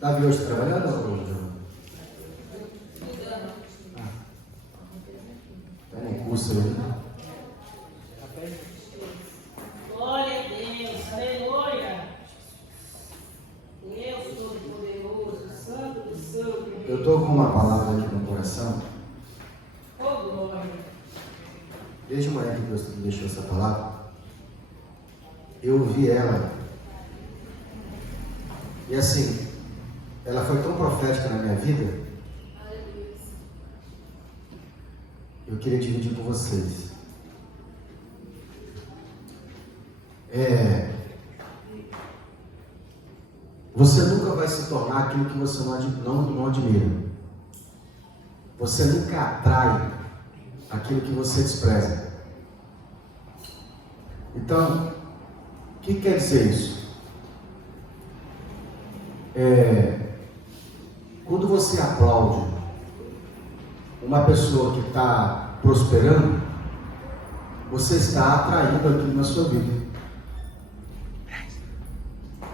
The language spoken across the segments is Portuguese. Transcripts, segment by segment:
Davi hoje está trabalhando ou hoje? Está em curso aí, né? Glória a Deus, aleluia. Deus Todo-Poderoso, Santo do Santo. Eu estou com uma palavra aqui no coração. Oh, glória. Desde manhã que Deus me deixou essa palavra, eu ouvi ela. E assim, ela foi tão profética na minha vida. Eu queria dividir com vocês. Você nunca vai se tornar aquilo que você não admira. Você nunca atrai aquilo que você despreza. Então, o que quer dizer isso? Quando você aplaude uma pessoa que está prosperando, você está atraindo aquilo na sua vida.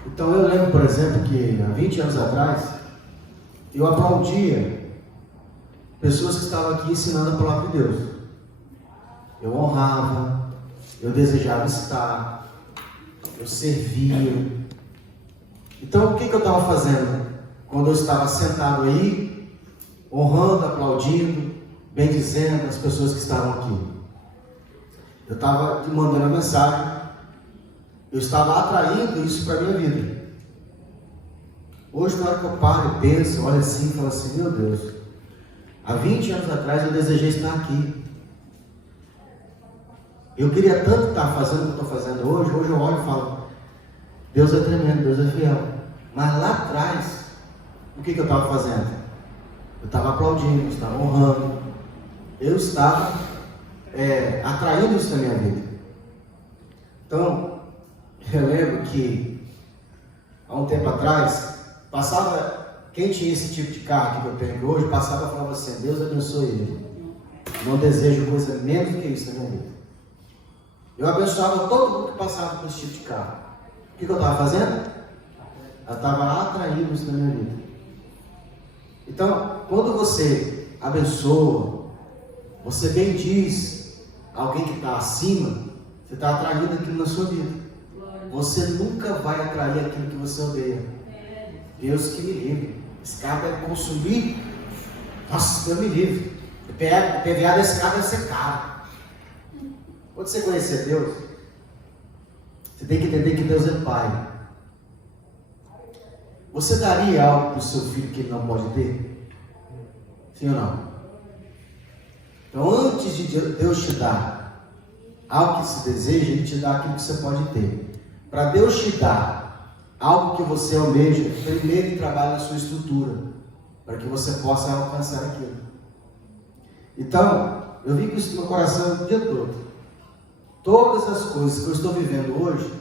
Então eu lembro, por exemplo, que há 20 anos atrás, eu aplaudia pessoas que estavam aqui ensinando a palavra de Deus. Eu honrava, eu desejava estar, eu servia. Então o que eu estava fazendo? Quando eu estava sentado aí, honrando, aplaudindo, bendizendo as pessoas que estavam aqui, eu estava mandando a mensagem, eu estava atraindo isso para a minha vida. Hoje, na hora que eu paro e penso, olho assim e falo assim, meu Deus, há 20 anos atrás eu desejei estar aqui. Eu queria tanto estar fazendo o que eu estou fazendo hoje. Hoje eu olho e falo, Deus é tremendo, Deus é fiel. Mas lá atrás, o que eu estava fazendo? Eu estava aplaudindo, eu estava honrando, eu estava atraindo isso na minha vida. Então, eu lembro que há um tempo atrás, quem tinha esse tipo de carro que eu tenho aqui hoje, passava e falava assim, Deus abençoe ele. Não desejo coisa menos do que isso na minha vida. Eu abençoava todo mundo que passava por esse tipo de carro. O que eu estava fazendo? Eu estava atraindo isso na minha vida. Então, quando você abençoa, você bendiz alguém que está acima, você está atraindo aquilo na sua vida. Você nunca vai atrair aquilo que você odeia. Deus que me livre. Esse carro deve consumir. Nossa, Deus me livre. O PVA desse carro deve ser caro. Quando você conhecer Deus, você tem que entender que Deus é Pai. Você daria algo para o seu filho que ele não pode ter? Sim ou não? Então, antes de Deus te dar algo que se deseja, Ele te dá aquilo que você pode ter. Para Deus te dar algo que você almeja, primeiro Ele trabalha na sua estrutura, para que você possa alcançar aquilo. Então, eu vi com isso no meu coração o dia todo. Todas as coisas que eu estou vivendo hoje,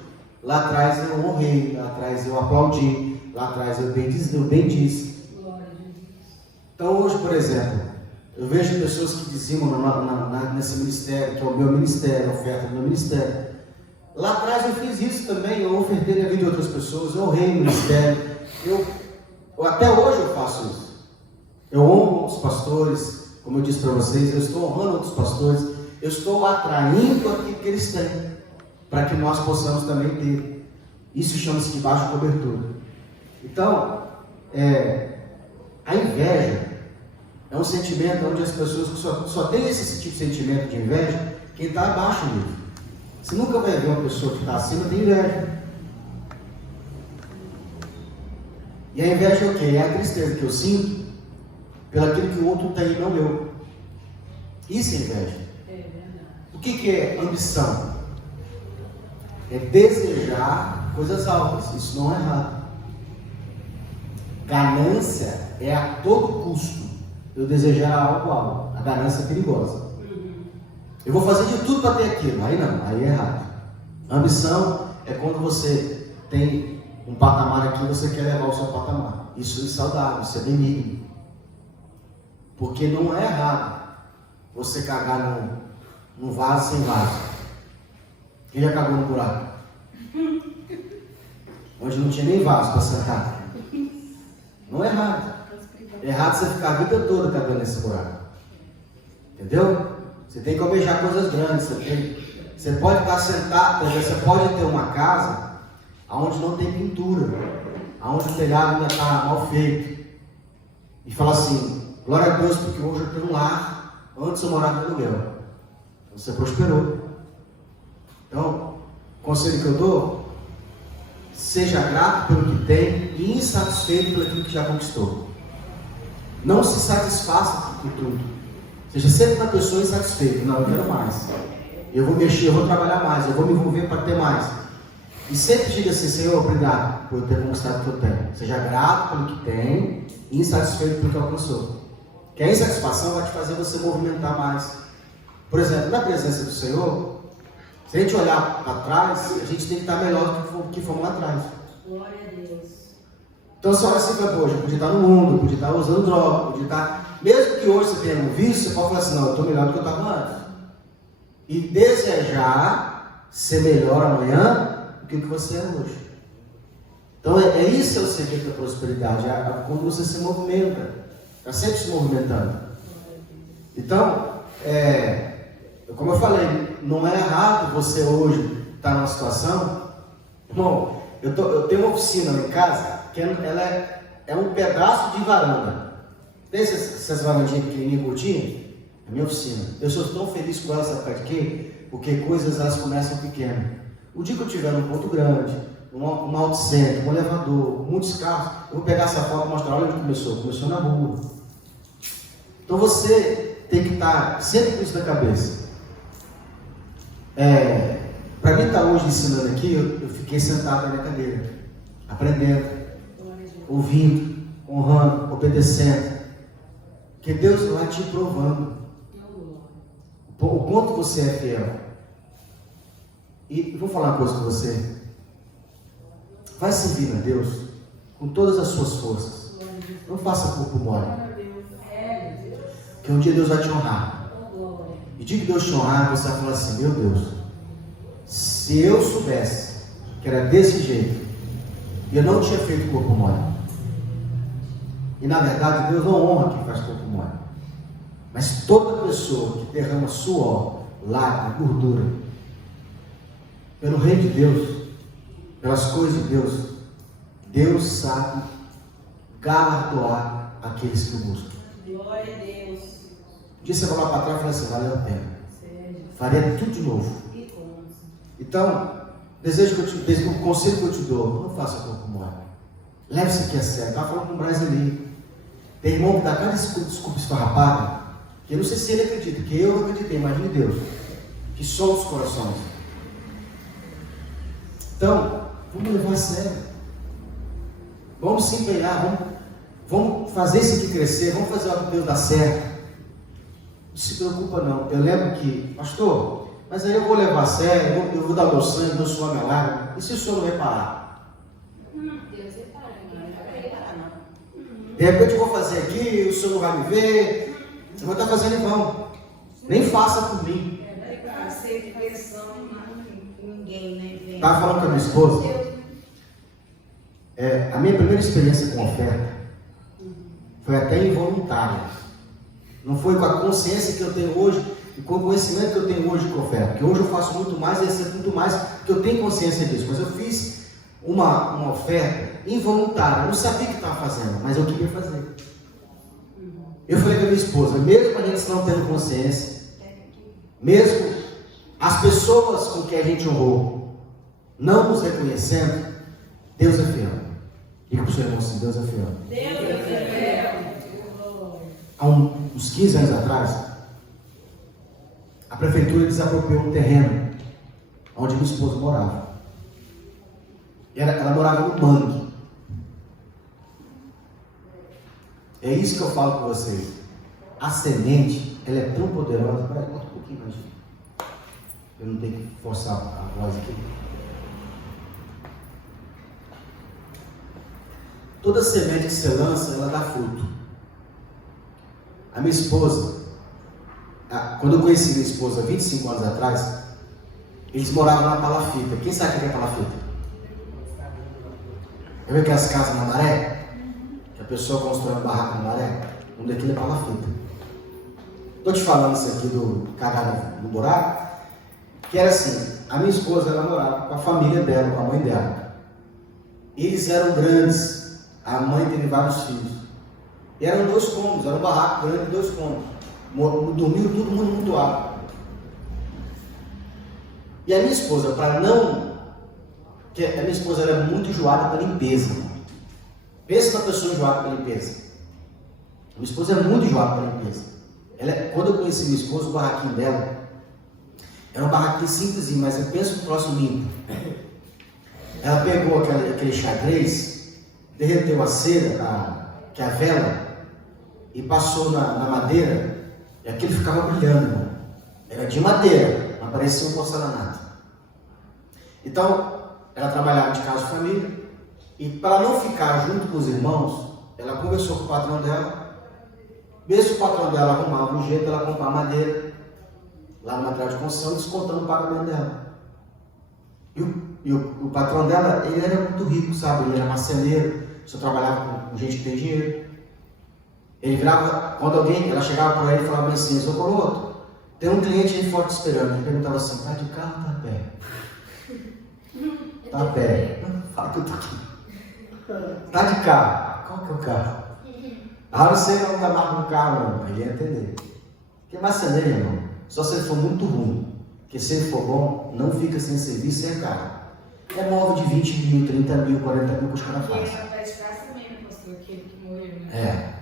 lá atrás eu honrei, lá atrás eu aplaudi, lá atrás eu bendize. Então hoje, por exemplo, eu vejo pessoas que dizimam nesse ministério, que é o meu ministério, a oferta do meu ministério. Lá atrás eu fiz isso também, eu ofertei na vida de outras pessoas, eu honrei o ministério, até hoje eu faço isso. Eu honro outros pastores, como eu disse para vocês, eu estou honrando outros pastores, eu estou atraindo aquilo que eles têm, para que nós possamos também ter. Isso chama-se de baixa cobertura. Então, a inveja é um sentimento onde as pessoas só têm esse tipo de sentimento de inveja quem está abaixo dele. Você nunca vai ver uma pessoa que está acima de inveja. E a inveja é o quê? É a tristeza que eu sinto pelaquilo que o outro tem e não eu. Isso é inveja. O que é ambição? É desejar coisas altas. Isso não é errado. Ganância é a todo custo eu desejar algo. A ganância é perigosa. Eu vou fazer de tudo para ter aquilo. Aí não, aí é errado. A ambição é quando você tem um patamar aqui e você quer levar o seu patamar. Isso é saudável, isso é benigno. Porque não é errado você cagar num vaso sem vaso. Quem já cagou no buraco? Onde não tinha nem vaso para sentar. Não é errado. É errado você ficar a vida toda cavando esse buraco. Entendeu? Você tem que almejar coisas grandes. Você pode estar sentado, você pode ter uma casa onde não tem pintura, onde o telhado ainda está mal feito. E falar assim, glória a Deus, porque hoje eu tenho um lar. Antes eu morava no aluguel. Você prosperou. Então, o conselho que eu dou, seja grato pelo que tem e insatisfeito pelo aquilo que já conquistou. Não se satisfaça com tudo. Seja sempre uma pessoa insatisfeita. Não, eu quero mais. Eu vou mexer, eu vou trabalhar mais, eu vou me envolver para ter mais. E sempre diga assim, Senhor, obrigado por eu ter conquistado o que eu tenho. Seja grato pelo que tem e insatisfeito pelo que alcançou. Que a insatisfação vai te fazer você movimentar mais. Por exemplo, na presença do Senhor, se a gente olhar para trás, a gente tem que estar melhor do que fomos lá atrás. Glória a Deus. Então você olha assim, poxa, eu podia estar no mundo, eu podia estar usando droga, podia estar... Mesmo que hoje você tenha um vício, você pode falar assim, não, eu estou melhor do que eu estava antes. E desejar ser melhor amanhã do que o que você é hoje. Então é isso o segredo da prosperidade, é quando você se movimenta, está sempre se movimentando. Então, como eu falei, não é errado você hoje estar numa situação. Irmão, eu tenho uma oficina lá em casa, que ela é um pedaço de varanda. Tem essas varandinhas pequenininhas, curtinhas? É minha oficina. Eu sou tão feliz com ela, sabe por quê? Porque coisas elas começam pequenas. O dia que eu tiver num ponto grande, um auto-centro, um elevador, muitos carros, eu vou pegar essa foto e mostrar, olha onde começou. Começou na rua. Então você tem que estar sempre com isso na cabeça. Para mim estar hoje ensinando aqui, eu fiquei sentado na minha cadeira, aprendendo, ouvindo, honrando, obedecendo. Porque Deus vai te provando o quanto você é fiel. E vou falar uma coisa com você. Vai servir a Deus com todas as suas forças. Não faça corpo mole. Que um dia Deus vai te honrar. E dia que Deus te honrar, você vai falar assim, meu Deus, se eu soubesse que era desse jeito, eu não tinha feito corpo mole. E na verdade Deus não honra quem faz corpo mole. Mas toda pessoa que derrama suor, lágrima, gordura, pelo reino de Deus, pelas coisas de Deus, Deus sabe galardoar aqueles que o buscam. Glória a Deus. Um dia você vai lá para trás e fala assim, valeu a pena. Faria tudo de novo. Então, o conselho que eu te dou, não faça corpo mole. Leve isso aqui a sério. Estava falando com um brasileiro. Tem irmão que dá cada desculpa esfarrapada, que eu não sei se ele acredita, que eu não acreditei, imagine Deus, que som os corações. Então, vamos levar a sério. Vamos se empenhar, vamos fazer isso aqui crescer, vamos fazer o que Deus dá certo. Não se preocupa não. Eu lembro que, pastor, mas aí eu vou levar a sério, eu vou dar meu sangue, meu suor, minha lágrima. E se o senhor não reparar? Deus repara, não vai reparar não. De repente eu vou fazer aqui, o senhor não vai me ver. Você vai estar fazendo em vão. Nem faça por mim. Estava falando com a minha esposa. A minha primeira experiência com oferta foi até involuntária. Não foi com a consciência que eu tenho hoje e com o conhecimento que eu tenho hoje com oferta. Porque hoje eu faço muito mais e recebo muito mais, porque eu tenho consciência disso. Mas eu fiz uma oferta involuntária. Eu não sabia o que estava fazendo, mas eu queria fazer. Eu falei com a minha esposa, mesmo a gente não tendo consciência, mesmo as pessoas com que a gente honrou não nos reconhecendo, Deus é fiel. Diga para o seu irmão assim, Deus é fiel. Deus é fiel. Há uns 15 anos atrás, a prefeitura desapropriou um terreno onde minha esposa morava. Ela morava no mangue. É isso que eu falo com vocês. A semente, ela é tão poderosa. Vai, bota um pouquinho mais. Eu não tenho que forçar a voz aqui. Toda semente que você lança, ela dá fruto. A minha esposa, quando eu conheci minha esposa 25 anos atrás, eles moravam na Palafita. Quem sabe o que é Palafita? Eu vi aquelas casas na maré? Que a pessoa constrói um barraco na maré, um daquele é palafita. Estou te falando isso aqui do cagar no buraco, que era assim, a minha esposa ela morava com a família dela, com a mãe dela. Eles eram grandes, a mãe teve vários filhos. E eram 2 cômodos, era um barraco grande, 2 cômodos. Dormiu todo mundo muito alto. E a minha esposa, para não... Porque a minha esposa era muito enjoada para limpeza. Pensa na pessoa enjoada para limpeza. A minha esposa é muito enjoada para limpeza. Quando eu conheci minha esposa, o barraquinho dela era um barraquinho simplesinho, mas eu penso no próximo limpo. Ela pegou aquele xadrez, derreteu a cera, que é a vela, e passou na madeira, e aquilo ficava brilhando, irmão. Era de madeira, não parecia um porcelanato. Então, ela trabalhava de casa de família, e para não ficar junto com os irmãos, ela conversou com o patrão dela. Vê se o patrão dela arrumava um jeito, ela comprar madeira lá no material de construção, descontando o pagamento dela. E o patrão dela, ele era muito rico, sabe? Ele era marceneiro, só trabalhava com gente que tem dinheiro. Ele virava, quando ela chegava por ele e falava assim: "Seu Coroto, tem um cliente aí fora te esperando." Ele perguntava assim: "Tá de carro ou tá a pé?" "Tá a pé." "Fala que eu tô aqui." "Tá de carro." "Qual que é o carro?" "Ah, não sei não, tá marca no carro, não." Ele ia entender. Porque marceneiro, irmão, só se ele for muito ruim. Porque se ele for bom, não fica sem serviço e é caro. É móvel de 20 mil, 30 mil, 40 mil que os caras fazem. E ele vai de casa mesmo, pastor, aquele que morreu, né? É.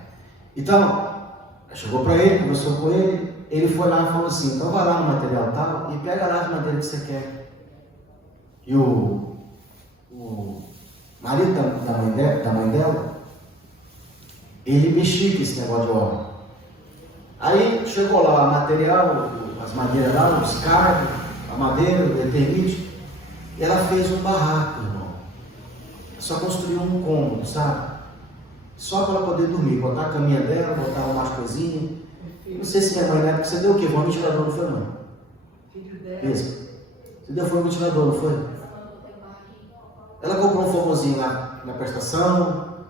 Então, ela chegou para ele, conversou com ele, ele foi lá e falou assim: "Então vai lá no material tal e pega lá as madeiras que você quer." E o marido da mãe dela, ele mexia com esse negócio de obra. Aí chegou lá o material, as madeiras lá, os cargos, a madeira, o determite, e ela fez um barraco, irmão. Só construiu um cômodo, sabe? Só para ela poder dormir, botar a caminha dela, botar umas coisinhas. Não sei se minha mãe, né? Porque você deu o quê? Foi um ventilador, não foi, mãe? Filho dela. Isso. Você deu foi um ventilador, não foi? Ela comprou um fogãozinho lá na prestação.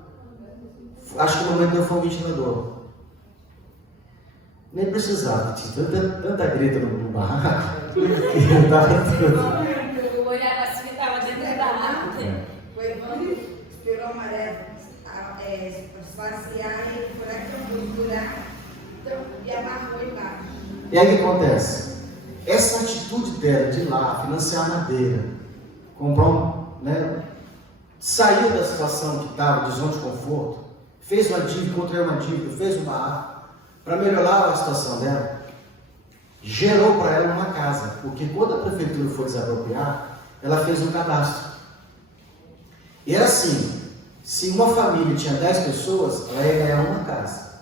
Acho que o momento deu foi um ventilador. Nem precisava, tinha tanta grita no barraco. Eu tava tudo. Eu olhava assim e estava dentro da barraca. O Evandro esperou a maré esvaziar e ele foi lá que eu buraco e amarrou embaixo. E aí o que acontece? Essa atitude dela de ir lá, financiar madeira, comprar saiu da situação que estava, de zona de conforto, fez uma dívida, contraiu uma dívida, fez um barraco, para melhorar a situação dela, gerou para ela uma casa, porque quando a prefeitura foi desapropriar, ela fez um cadastro. E era assim: se uma família tinha 10 pessoas, ela ia ganhar uma casa.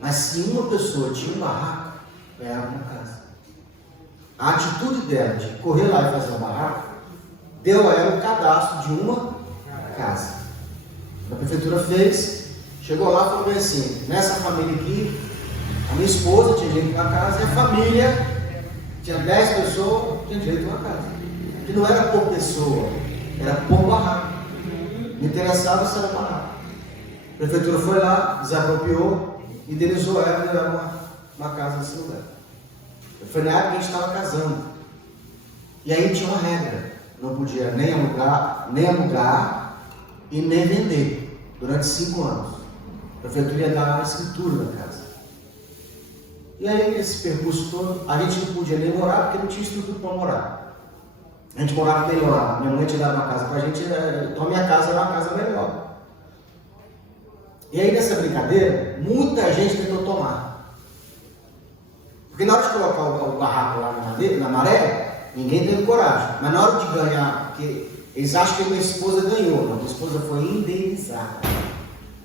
Mas se uma pessoa tinha um barraco, ganhava uma casa. A atitude dela de correr lá e fazer um barraco deu a ela o cadastro de uma casa. A prefeitura fez, chegou lá e falou bem assim: nessa família aqui, a minha esposa tinha direito a uma casa e a família tinha 10 pessoas, tinha direito a uma casa. Que não era por pessoa, era por barraco. Me interessava se era barraco. A prefeitura foi lá, desapropriou, indenizou ela e deu uma casa nesse lugar. Foi na época que a gente estava casando. E aí tinha uma regra: não podia nem alugar e nem vender durante 5 anos. A prefeitura ia dar uma escritura na casa. E aí, esse percurso todo, a gente não podia nem morar porque não tinha estrutura para morar. A gente morava melhor. Minha mãe tinha dado uma casa para a gente, então a minha casa era uma casa melhor. E aí, nessa brincadeira, muita gente tentou tomar. Porque na hora de colocar o barraco lá na maré, ninguém teve coragem. Mas na hora de ganhar, porque eles acham que a minha esposa ganhou, não, minha esposa foi indenizada.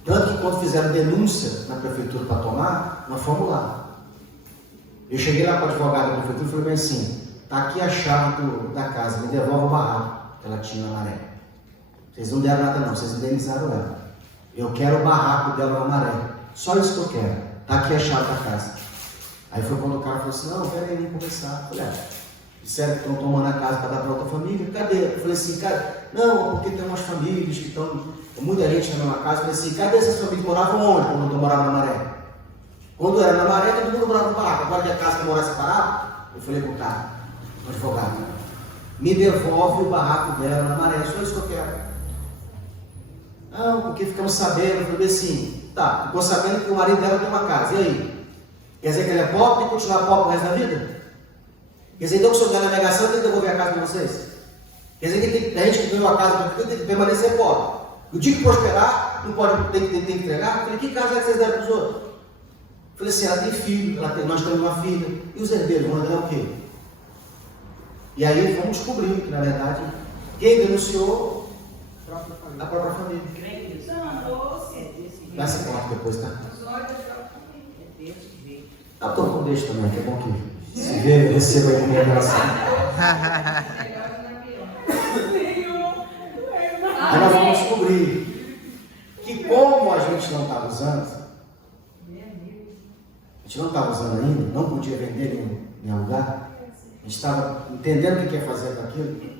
Tanto que quando fizeram denúncia na prefeitura para tomar, nós fomos lá. Eu cheguei lá para o advogado da prefeitura e falei bem assim: "Está aqui a chave da casa, me devolve o barraco que ela tinha na maré. Vocês não deram nada não, vocês indenizaram ela. Eu quero o barraco dela na maré. Só isso que eu quero. Está aqui a chave da casa." Aí foi quando o cara falou assim: "Não, pera aí, vamos conversar." Eu falei: "Disseram que estão tomando a casa para dar para outra família. Cadê?" Eu falei assim: "Cara, Não, porque tem umas famílias que estão, muita gente na mesma casa. Eu falei assim, cadê essas famílias que moravam onde quando eu morava na Maré? Quando era na Maré, todo mundo morava no barraco. Agora que a casa que morar separado, eu falei pro cara, o advogado, me devolve o barraco dela na Maré, só isso que eu quero. Não, porque ficamos sabendo, eu falei assim, tá, ficou sabendo que o marido dela tem uma casa, e aí? Quer dizer que ele é pobre, tem que continuar pobre o resto da vida? Quer dizer, então que o senhor ganha na negação, tem que devolver a casa para vocês? Quer dizer que a gente que ganhou a casa tem que permanecer pobre. O dia que prosperar, não pode, tem que entregar? Eu falei, que casa é que vocês deram para os outros? Eu falei assim, ela tem filho, nós temos uma filha, e os herdeiros vão ganhar o quê? E aí vamos descobrir que, na verdade, quem denunciou a própria família. Dá esse corte depois, tá? Eu estou com deixo também, que é bom que se vê, receba aí minha relação. Aí nós vamos descobrir que como a gente não estava usando, a gente não estava usando ainda, não podia vender em nenhum lugar, a gente estava entendendo o que ia fazer com aquilo,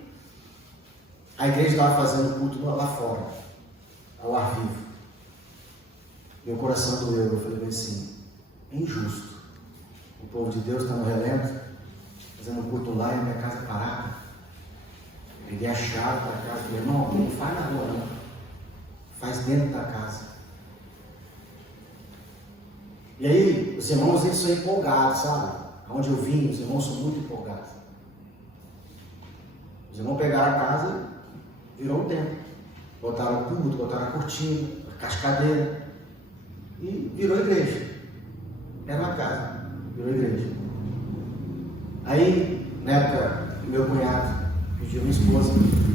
a igreja estava fazendo culto lá fora, ao ar vivo. Meu coração doeu, eu falei assim, é injusto. O povo de Deus está no relento, fazendo culto lá e a minha casa parada. Peguei a chave da casa e falei, não faz na rua não. Faz dentro da casa. E aí, os irmãos eles são empolgados, sabe? Onde eu vim, os irmãos são muito empolgados. Os irmãos pegaram a casa, virou um templo. Botaram o culto, botaram a cortina, a cascadeira. E virou igreja. Era uma casa, virou igreja. Aí, na época, meu cunhado pediu minha esposa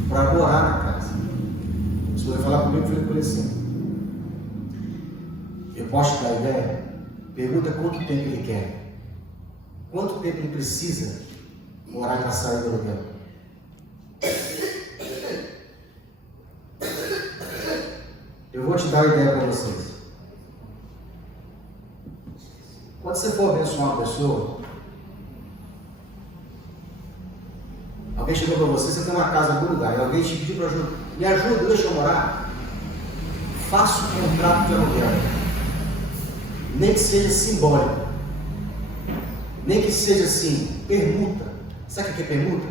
para morar na casa. A esposa falar comigo, eu falei com ele assim, eu posso te dar ideia? Pergunta quanto tempo ele quer. Quanto tempo ele precisa morar para sair do aluguel? Eu vou te dar a ideia para vocês. Quando você for abençoar uma pessoa, alguém chegou para você, você tem uma casa em algum lugar, e alguém te pediu para ajuda, me ajuda, deixa eu morar, faça um contrato de aluguel, nem que seja simbólico, nem que seja assim, permuta. Sabe o que é permuta?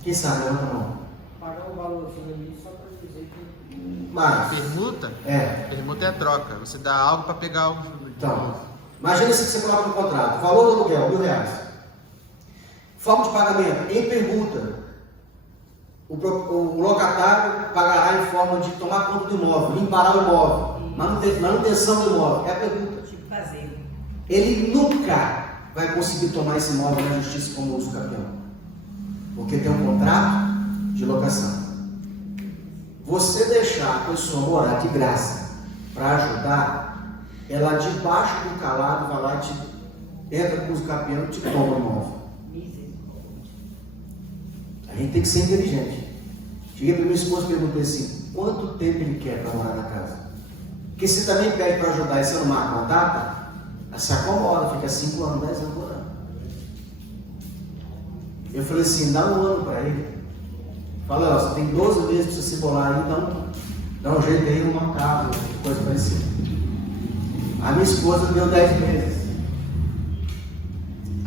Quem sabe, levanta a mão. Pagar o valor ali só para dizer que... Mas, Permuta? é. Permuta é a troca. Você dá algo para pegar algo. Então, imagina se você coloca no contrato, valor do aluguel, R$1.000. Forma de pagamento, em permuta. O locatário pagará em forma de tomar conta do imóvel, limpará o imóvel, manutenção do imóvel. É a permuta. Ele nunca vai conseguir tomar esse imóvel na justiça como uso campeão, porque tem um contrato de locação. Você deixar a pessoa morar de graça para ajudar, ela debaixo do calado vai lá e te entra com o campeão e te toma o imóvel. A gente tem que ser inteligente. Cheguei para minha esposa e perguntei assim, quanto tempo ele quer para morar na casa? Porque se também pede para ajudar e você não marca uma data, ela se acomoda, fica 5 anos, 10 anos morando. Eu falei assim, dá 1 ano para ele. Fala, ó, você tem 12 meses para você se bolar aí, então dá um jeito aí numa casa, coisa parecida. A minha esposa deu 10 meses.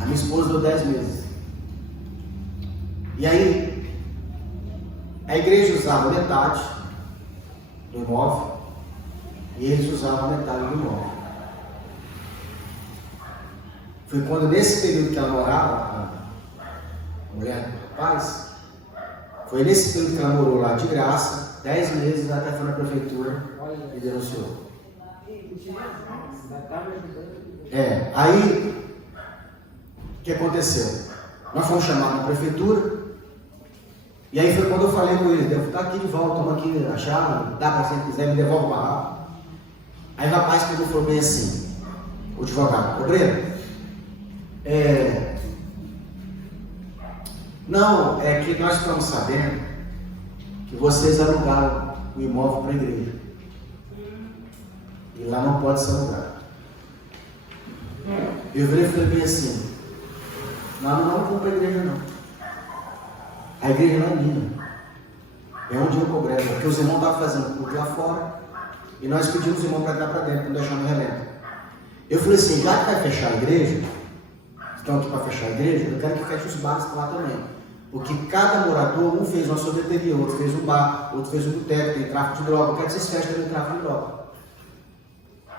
A minha esposa deu 10 meses. E aí, a igreja usava metade do imóvel e eles usavam metade do imóvel. Foi quando, nesse período que ela morava, a mulher do rapaz, foi nesse período que ela morou lá de graça, 10 meses, até foi na prefeitura e denunciou. Aí, o que aconteceu? Nós fomos chamados na prefeitura, e aí foi quando eu falei com ele, devo estar aqui de volta, toma aqui a chave, dá para você quiser, me devolve o barraco. Aí o rapaz pegou e falou bem assim, o advogado, ô Breno, não, é que nós estamos sabendo que vocês alugaram o imóvel para a igreja. E lá não pode ser alugado. Eu virei e falei bem assim, não vou para a igreja não. A igreja não é minha. É onde eu congrego, porque os irmãos estavam fazendo culto lá fora, e nós pedimos os irmãos para entrar para dentro, não deixar no relento. Eu falei assim, já que vai fechar a igreja, estão aqui para fechar a igreja, eu quero que feche os bares lá também. Porque cada morador, um fez uma sorveteria, outro fez um bar, outro fez um boteco, tem tráfico de droga, eu quero que vocês fechem também o tráfico de droga.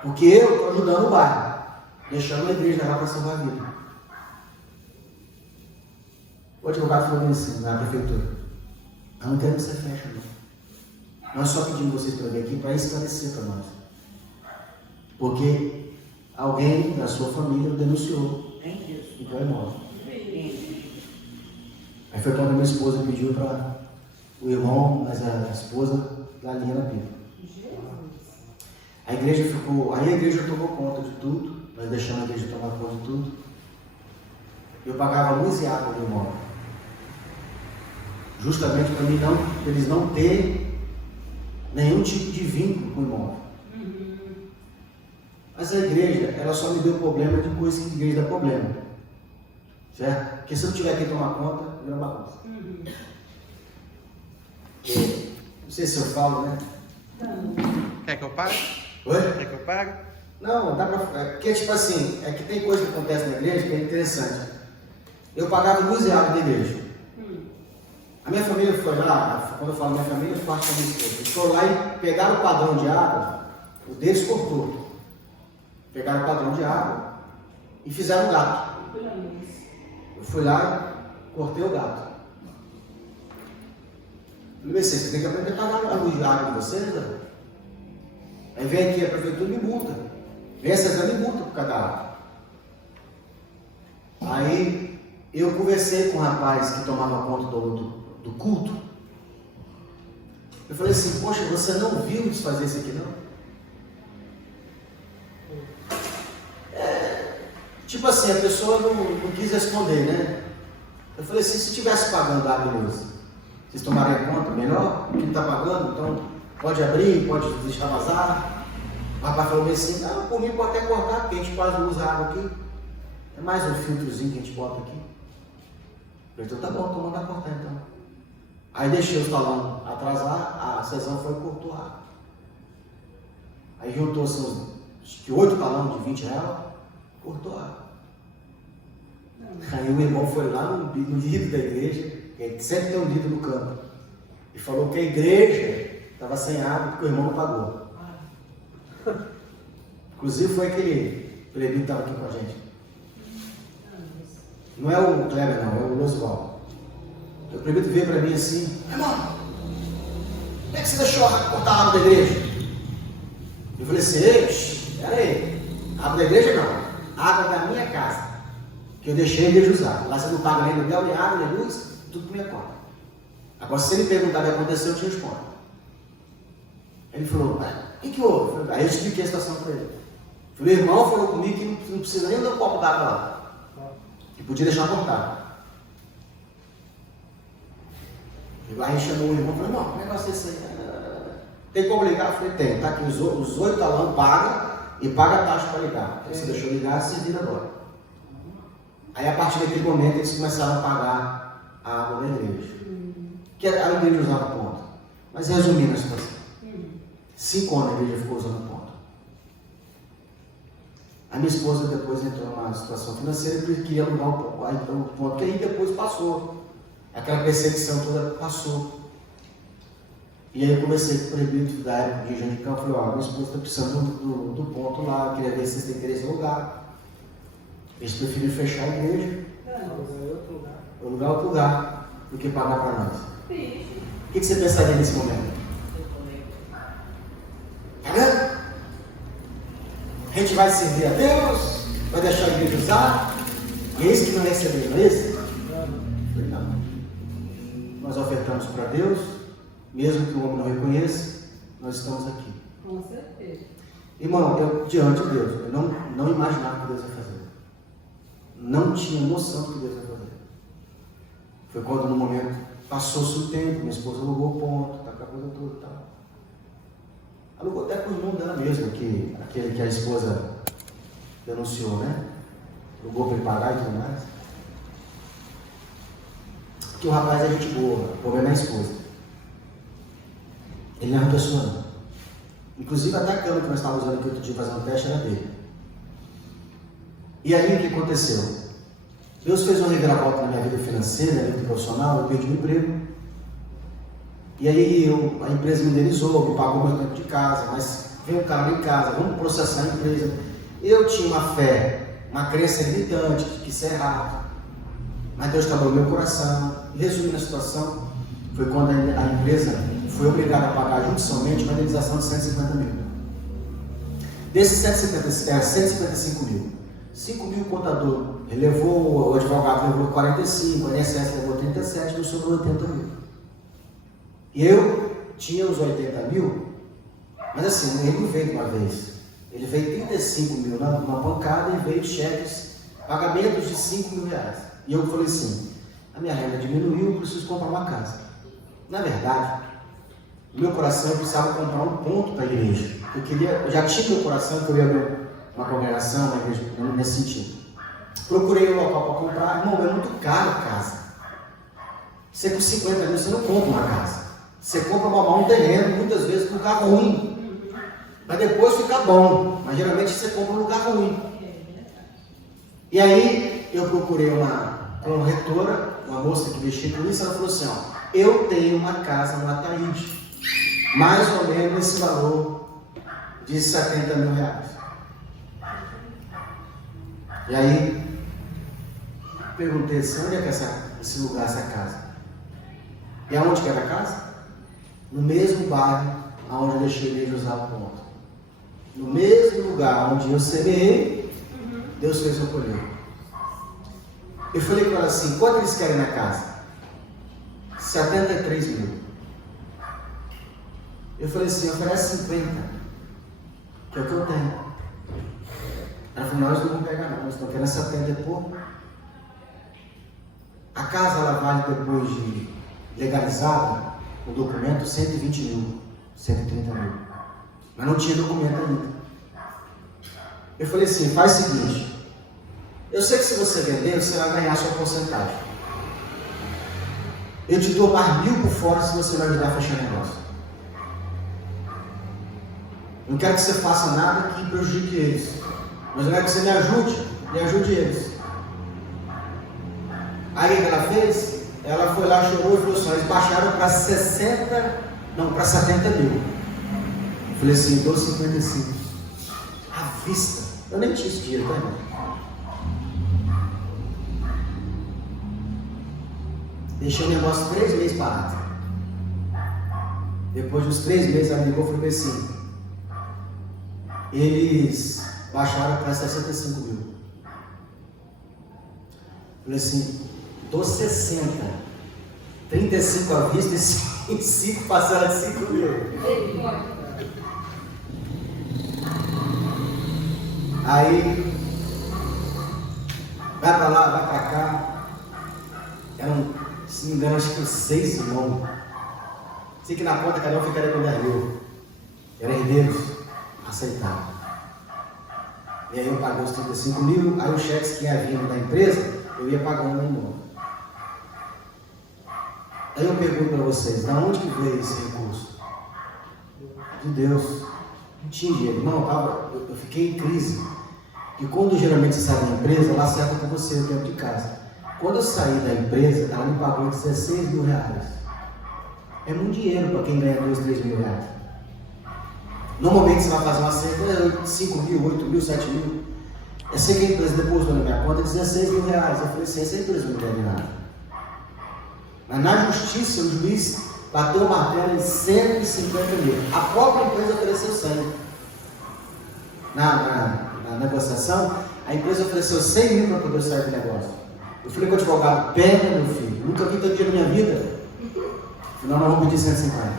Porque eu estou ajudando o bairro, deixando a igreja lá para salvar a vida. O advogado falou assim, na prefeitura, eu não quero que você feche, não. Nós só pedimos vocês para vir aqui para esclarecer para nós. Porque alguém da sua família denunciou. Então é morto. Aí foi quando a minha esposa pediu para o irmão, mas a esposa da linha na Bíblia. A igreja ficou, aí a igreja tomou conta de tudo, nós deixamos a igreja tomar conta de tudo. Eu pagava luz e água no imóvel. Justamente para mim eles não terem nenhum tipo de vínculo com o imóvel. Mas a igreja, ela só me deu problema de coisa que a igreja dá problema. Certo? Porque se eu tiver que tomar conta, vira bagunça. Não sei se eu falo, né? Quer que eu pague? Oi? Quer que eu pague? Não, dá pra. Porque, tipo assim, é que tem coisa que acontece na igreja que é interessante. Eu pagava luz e água da igreja. A minha família foi lá, quando eu falo minha família, eu faço com a minha esposa. Eles foram lá e pegaram o padrão de água, o deles cortou. Pegaram o padrão de água e fizeram um gato. Eu fui lá e cortei o gato. Falei, você tem que aprender a pagar a luz de água de vocês, né? Aí vem aqui a prefeitura e me multa. Vem a César e me multa por cada água. Aí eu conversei com um rapaz que tomava conta do culto. Eu falei assim, poxa, você não viu desfazer isso aqui não? Tipo assim, a pessoa não quis responder, né? Eu falei assim, se estivesse pagando água e luz, vocês tomariam conta melhor? Quem está pagando, então pode abrir, pode deixar vazar. O rapaz falou assim, não, por mim pode até cortar, porque a gente quase não usa água aqui. É mais um filtrozinho que a gente bota aqui. Eu falei, então tá bom, então manda cortar então. Aí deixei o talão atrasar, a sessão foi e cortou a água. Aí juntou-se uns 8 talões de 20 reais, cortou a água. Aí o irmão foi lá no líder da igreja, que sempre tem um líder no campo, e falou que a igreja estava sem água porque o irmão não pagou. Inclusive foi aquele presbítero que estava aqui com a gente. Não é o Kleber não, é o Losvaldo. O presbítero veio para mim assim, irmão, como é que você deixou cortar a água da igreja? Eu falei assim, ei, peraí, água da igreja não, água da minha casa, que eu deixei a igreja usar. Lá você não paga nem aluguel, nem água, nem luz, tudo por minha conta. Agora se ele perguntar o que aconteceu, eu te respondo. Ele falou, o que houve? Aí eu expliquei a situação para ele. Eu falei, o irmão falou comigo que não precisa nem dar um copo d'água lá. Que podia deixar cortado. Aí chamou o irmão e falou, não, que negócio é esse aí? Tem como ligar? Eu falei, tem, tá aqui os 8 talão paga e paga a taxa para ligar. Aí você deixou ligar, se vira agora. Aí a partir daquele momento eles começaram a pagar a água da igreja. Que a igreja usava ponto. Mas resumindo a situação. 5 anos a igreja ficou usando ponto. A minha esposa depois entrou numa situação financeira que queria alugar o ponto, que aí depois passou. Aquela perseguição toda passou. E aí eu conversei com o presbítero da época de Jardim Campo, falei, minha esposa está precisando do ponto lá, queria ver se vocês têm interesse em alugar. Eles preferiram fechar a igreja, alugar outro lugar, do que pagar para nós. O que você pensaria nesse momento? Tá vendo? A gente vai servir a Deus, vai deixar a igreja usar, e é isso que nós recebemos, não é isso? Não. Nós ofertamos para Deus, mesmo que o homem não reconheça, nós estamos aqui. Com certeza. Irmão, eu diante de Deus, eu não imaginava o que Deus ia fazer. Não tinha noção do que Deus ia fazer. Foi quando no momento passou-se o tempo, minha esposa alugou o ponto, tá com a coisa toda e tal. Alugou até com o irmão dela mesmo, aquele que a esposa denunciou, né? Alugou para ele pagar e tudo mais. Porque o rapaz é gente boa, o problema é a esposa. Ele não é uma pessoa não. Inclusive até a cama que nós estávamos usando aqui outro dia fazendo um teste era dele. E aí o que aconteceu? Deus fez uma reviravolta na minha vida financeira, na minha vida profissional, eu perdi o emprego. E aí a empresa me indenizou, me pagou meu tempo de casa, mas veio um cara lá em casa, vamos processar a empresa. Eu tinha uma fé, uma crença limitante, que isso é errado. Mas Deus trabalhou no meu coração. E resumindo a situação, foi quando a empresa foi obrigada a pagar judicialmente uma indenização de 150 mil. Desses 155 mil, 5 mil o contador levou, o advogado levou 45, o INSS levou 37, não sobrou 80 mil. E eu tinha os 80 mil, mas assim, ele não veio de uma vez. Ele veio 35 mil numa pancada e veio cheques, pagamentos de 5 mil reais. E eu falei assim, a minha renda diminuiu, eu preciso comprar uma casa. Na verdade, no meu coração eu precisava comprar um ponto para a igreja. Eu já tinha no meu coração que eu ia abrir uma congregação, uma igreja, nesse sentido. Procurei um local para comprar, irmão, é muito caro a casa. Você com 50 mil, você não compra uma casa. Você compra um terreno, muitas vezes com um carro ruim. Mas depois fica bom. Mas geralmente você compra um lugar ruim. E aí eu procurei uma corretora, uma moça que mexia com isso, ela falou assim, ó, eu tenho uma casa no Ataíde, mais ou menos esse valor de 70 mil reais. E aí perguntei assim, onde é que esse lugar, essa casa? E aonde que era a casa? No mesmo bairro onde eu deixei ele usar o ponto. No mesmo lugar onde eu semeei, Deus fez eu colher. Eu falei com ela assim, quanto eles querem na casa? 73 mil. Eu falei assim, oferece 50, que é o que eu tenho. Ela falou, nós não vamos pegar não, nós estamos querendo 70 e pouco. A casa ela vale depois de legalizada, o documento 120 mil, 130 mil. Mas não tinha documento ainda. Eu falei assim, faz o seguinte, eu sei que se você vender, você vai ganhar a sua porcentagem. Eu te dou mais 1.000 por fora se você vai ajudar a fechar negócio. Não quero que você faça nada que prejudique eles. Mas eu quero que você me ajude eles. Aí o que ela fez? Ela foi lá, chorou e falou assim, eles baixaram para 70 mil. Eu falei assim, dou 55. À vista. Eu nem tinha esse dinheiro, tá, irmão? Deixei o negócio 3 meses parado. Depois dos 3 meses, ela ligou e falou assim, eles baixaram para 65 mil. Eu falei assim, dou 60. 35 à vista e 5 passaram de 5 mil. Aí, vai para lá, vai para cá. Eram, se não me engano, acho que 6 irmãos. Sei que na conta cada um ficaria com 10 mil. Eram herdeiros, aceitaram. E aí eu paguei os 35 mil, aí os cheques que havia da empresa, eu ia pagar um irmão. Aí eu pergunto para vocês, de onde que veio esse recurso? De Deus. Não tinha dinheiro. Não, eu fiquei em crise. E quando geralmente você sai da empresa, ela acerta com você o tempo de casa. Quando eu saí da empresa, ela me pagou 16 mil reais. É muito dinheiro para quem ganha 2, 3 mil reais. Normalmente você vai fazer uma cesta, 5 mil, 8 mil, 7 mil. Eu sei que a empresa depositou na minha conta 16 mil reais. Eu falei assim, essa empresa não deve nada. Mas na justiça, o juiz bateu o martelo em 150 mil. A própria empresa ofereceu 100. Na negociação, a empresa ofereceu 100 mil para poder sair do negócio. Eu falei com o advogado, pega meu filho, nunca vi tanto dinheiro na minha vida. Afinal, nós vamos pedir 150.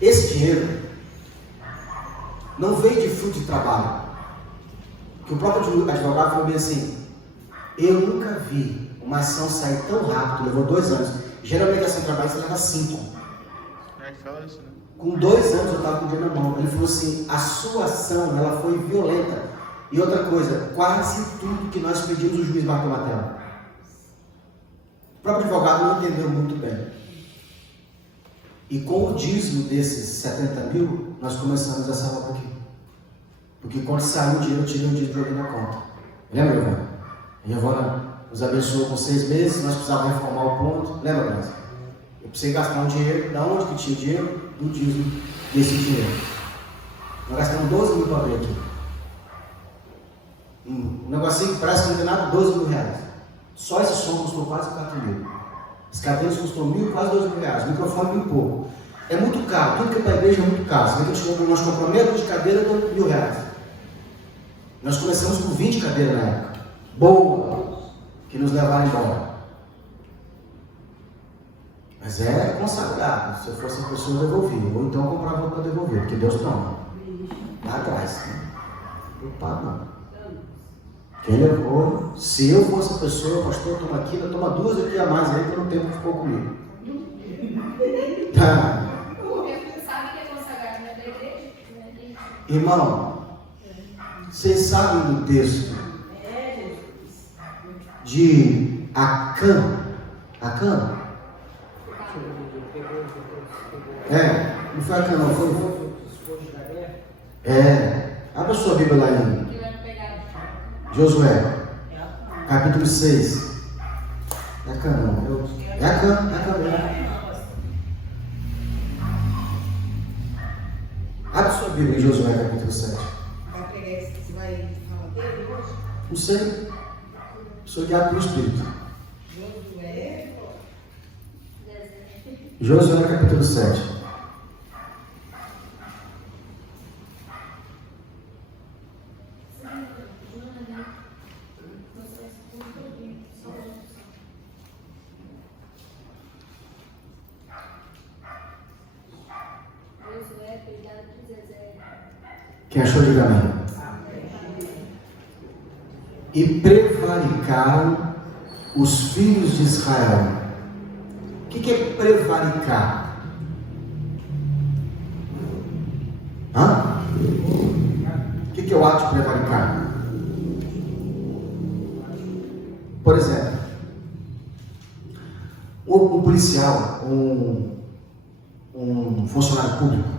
Esse dinheiro não veio de fruto de trabalho. Que o próprio advogado falou bem assim, eu nunca vi uma ação sair tão rápido, levou 2 anos. Geralmente a ação de trabalho você leva 5. Com 2 anos eu estava com o dinheiro na mão. Ele falou assim, a sua ação ela foi violenta. E outra coisa, quase tudo que nós pedimos o juiz bateu na tela. O próprio advogado não entendeu muito bem. E com o dízimo desses 70 mil, nós começamos essa obra aqui. Porque quando saiu o dinheiro, eu tirei o dinheiro ali na conta. Lembra, Giovana? A Giovana nos abençoou com 6 meses, nós precisávamos reformar o ponto. Lembra, Graça? Eu precisei gastar um dinheiro. Da onde que tinha dinheiro? Do dízimo desse dinheiro. Nós gastamos 12 mil para ver aqui. Um negocinho que parece que não tem nada, 12 mil reais. Só esse som custou quase 4 mil. As cadeiras custou quase 12 mil reais. O microfone mil e pouco. É muito caro. Tudo que é para a igreja é muito caro. Nós compramos meia dúzia de cadeira de R$1.000. Nós começamos com 20 cadeiras na época. Boa. Que nos levaram embora. Mas é consagrado. Se eu fosse a pessoa, eu devolvia. Ou então eu comprava outra para devolver. Porque Deus toma. Lá atrás. Não pago não. Quem levou, se eu fosse a pessoa, pastor, toma aqui, toma 2 aqui a mais aí, para o tempo que ficou comigo. Tá. Porque sabe que é consagrado na igreja? Irmão, vocês sabem do texto de Acã? Acã? Não foi Acã, não foi? Abra sua Bíblia lá em Josué, capítulo 6. É Acã, não. É Acã mesmo. Abre sua Bíblia em Josué, capítulo 7. Vai pegar esse, você vai falar dele hoje? Não sei. Sou guiado pelo Espírito. Josué, capítulo 7. Quem achou, diga amém. E prevaricaram os filhos de Israel. O que é prevaricar? O que é o ato de prevaricar? Por exemplo, um policial, um funcionário público,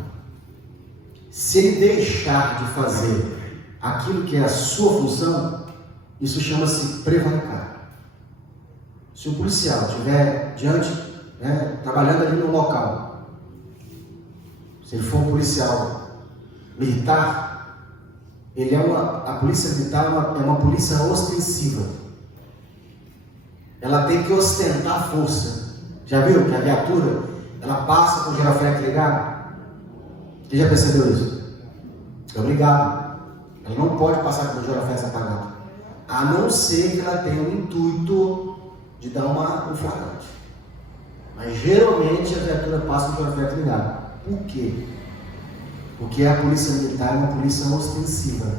se ele deixar de fazer aquilo que é a sua função, isso chama-se prevaricar. Se o policial estiver diante, trabalhando ali no local, se ele for um policial militar, a polícia militar é uma polícia ostensiva. Ela tem que ostentar a força. Já viu que a viatura, ela passa com o giroflex ligado? Quem já percebeu isso? É obrigado. Ela não pode passar com o giroflex apagado. A não ser que ela tenha o intuito de dar um flagrante. Mas geralmente a viatura passa com o giroflex ligado. Por quê? Porque a polícia militar é uma polícia ostensiva.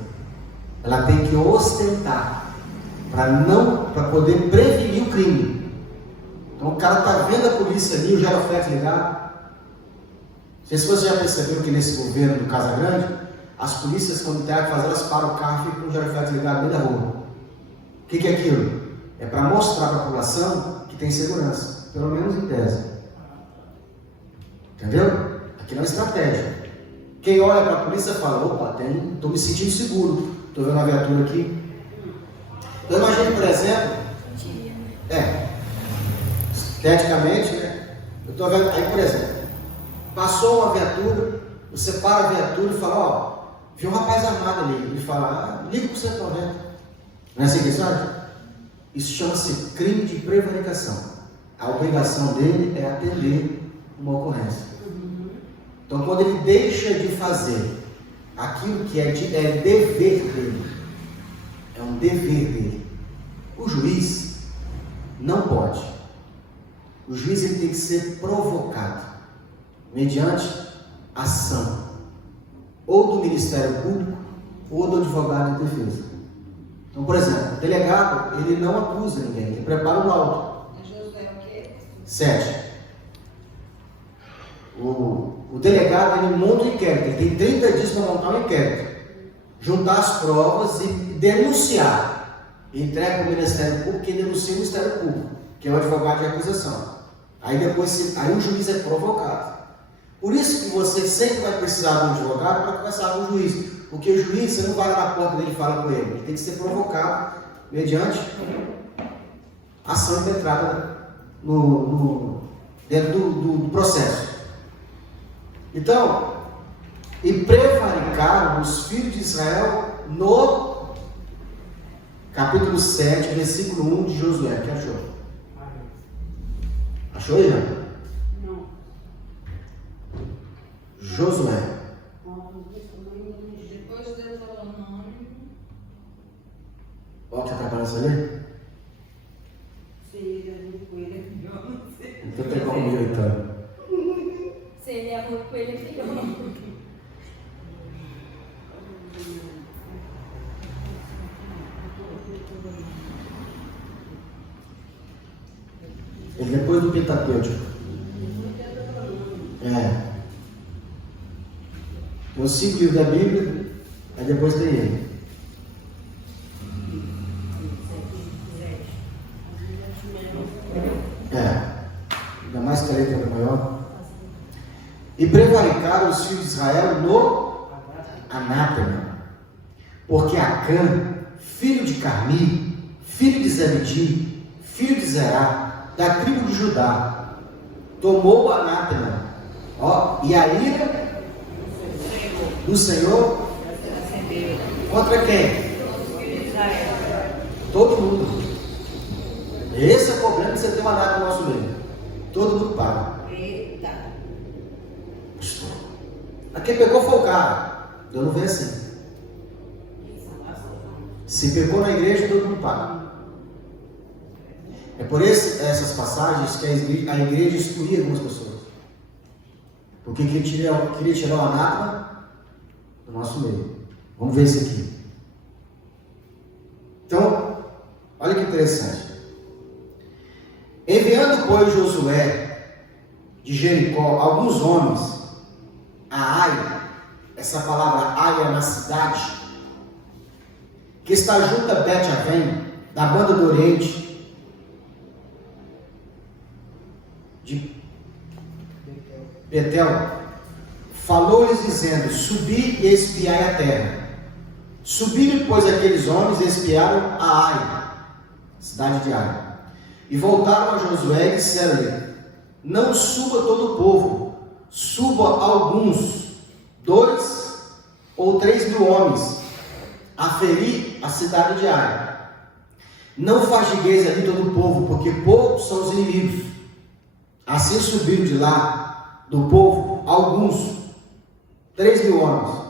Ela tem que ostentar para poder prevenir o crime. Então o cara está vendo a polícia ali, o giroflex ligado. Não sei se você já percebeu que nesse governo do Casa Grande, as polícias, quando tem que fazer, elas param o carro e ficam com o giroflex ligado no meio da rua. O que é aquilo? É para mostrar para a população que tem segurança, pelo menos em tese. Entendeu? Aquilo é uma estratégia. Quem olha para a polícia fala: opa, estou me sentindo seguro, estou vendo a viatura aqui. Então imagine, por exemplo, esteticamente, eu estou vendo, aí por exemplo, passou uma viatura, você para a viatura e fala: viu um rapaz armado ali. Ele fala: liga para o 190. Não é assim que sabe? Isso chama-se crime de prevaricação. A obrigação dele é atender uma ocorrência. Então, quando ele deixa de fazer aquilo que é dever dele, é um dever dele. O juiz não pode. O juiz ele tem que ser provocado mediante ação ou do Ministério Público ou do advogado de defesa. Então, por exemplo, o delegado ele não acusa ninguém, ele prepara o laudo. 7. O delegado ele monta um inquérito, ele tem 30 dias para montar um inquérito, juntar as provas e denunciar. Entrega para o Ministério Público, que denuncia o Ministério Público, que é o advogado de acusação. Aí depois, aí o juiz é provocado. Por isso que você sempre vai precisar de um advogado para conversar com o juiz. Porque o juiz, você não vai lá na porta dele e fala com ele. Ele tem que ser provocado mediante ação impetrada dentro do processo. Então, e prevaricaram os filhos de Israel no capítulo 7, versículo 1 de Josué. Que achou? Achou aí, já? Não. Josué. Depois de Deuteronômio. Ó, que atrapalha essa ler? Seria muito coelho. Então tem como eu, então. Seria muito coelho. Ele depois do Pentateuco. É. Tem os 5 livros da Bíblia, aí depois tem ele. Ainda mais que a letra é maior. E prevaricaram os filhos de Israel no anátema, porque Acã, filho de Carmi, filho de Zebedi, filho de Zerá, da tribo de Judá, tomou o anátema, e a ira do Senhor contra quem? Todo mundo. Esse é o problema de você ter um anátema no nosso meio. Todo mundo paga. Eita. A quem pecou foi o cara. Eu não vejo assim. Se pecou na igreja, todo mundo paga. É por essas passagens que a igreja excluía algumas pessoas. Porque queria tirar o anátema do nosso meio. Vamos ver isso aqui. Então, olha que interessante. Enviando, pois, Josué de Jericó alguns homens a Ai, essa palavra Ai é uma cidade que está junto a Bet-Avém, da banda do Oriente, de Betel, falou-lhes dizendo: subi e espiai a terra. Subiram, pois, aqueles homens e espiaram a Ai, cidade de Ai. E voltaram a Josué e disseram-lhe: não suba todo o povo, suba alguns, 2 ou 3 mil homens, a ferir a cidade de Ai. Não fastigueis ali todo o povo, porque poucos são os inimigos. Assim subiram de lá, do povo, alguns, 3 mil homens,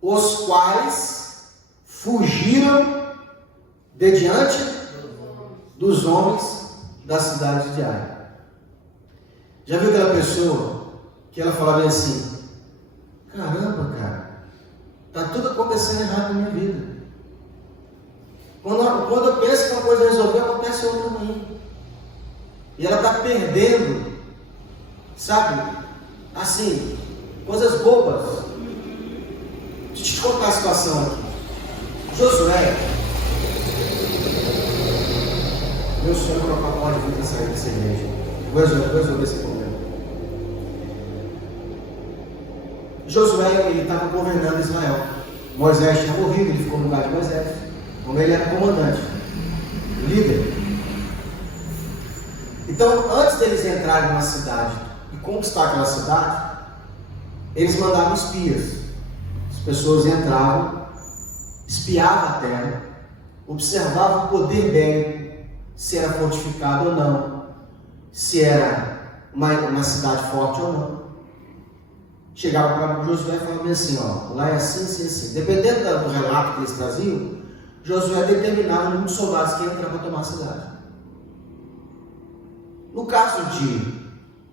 os quais fugiram de diante dos homens da cidade de Ai. Já viu aquela pessoa que ela fala bem assim: caramba, cara, está tudo acontecendo errado na minha vida. Quando eu penso que uma coisa resolveu, acontece outra ruim. E ela está perdendo, sabe, assim, coisas bobas. Deixa eu te contar a situação aqui. Josué, meu sonho é colocar uma porta de vida e sair dessa igreja. Vou resolver esse problema. Josué, ele estava governando Israel. Moisés tinha morrido, ele ficou no lugar de Moisés. Como ele era comandante, líder. Então, antes deles entrarem na cidade e conquistar aquela cidade, eles mandavam espias. As pessoas entravam, espiavam a terra, observavam o poder bélico, se era fortificado ou não, se era uma cidade forte ou não. Chegava para Josué e falava assim: ó, lá é assim, assim, assim. Dependendo do relato que eles traziam, Josué determinava o número de soldados que iam entrar para tomar a cidade. No caso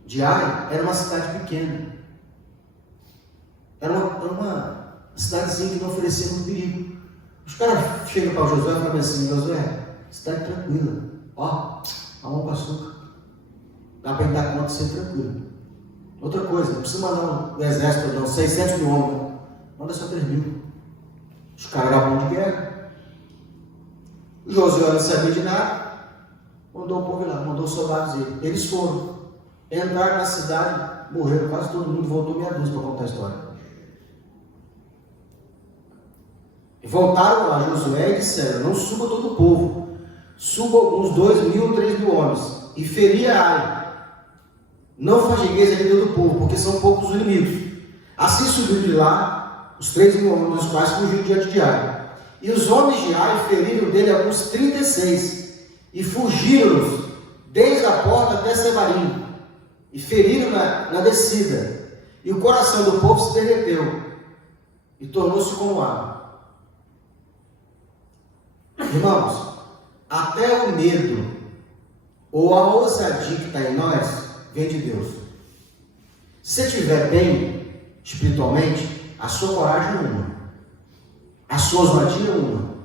de Ai, era uma cidade pequena. Era uma cidadezinha que não oferecia muito perigo. Os caras chegam para Josué e falam assim: Josué, cidade tranquila. Ó, a mão com açúcar. Dá para dar conta de ser tranquilo. Outra coisa, não precisa mandar um exército, não, 600 mil homens. Manda só 3 mil. Os caras eram bons de guerra. Josué não sabia de nada. Mandou o povo lá, mandou os soldados ir. Eles foram. Entraram na cidade, morreram quase todo mundo, voltou meia dúzia para contar a história. E voltaram lá Josué e disseram: não suba todo o povo, suba uns 2.000 ou 3.000 homens, e feria Ai. Não fagigueis a vida do povo, porque são poucos os inimigos. Assim subiu de lá os 3.000 homens, os quais fugiram diante de Ai. E os homens de Ai feriram dele alguns 36, e fugiram-nos desde a porta até Sebarim, e feriram na descida. E o coração do povo se derreteu, e tornou-se como água. Irmãos, até o medo, ou a ousadia que está em nós, vem de Deus. Se você estiver bem espiritualmente, a sua coragem é uma, a sua ousadia é uma.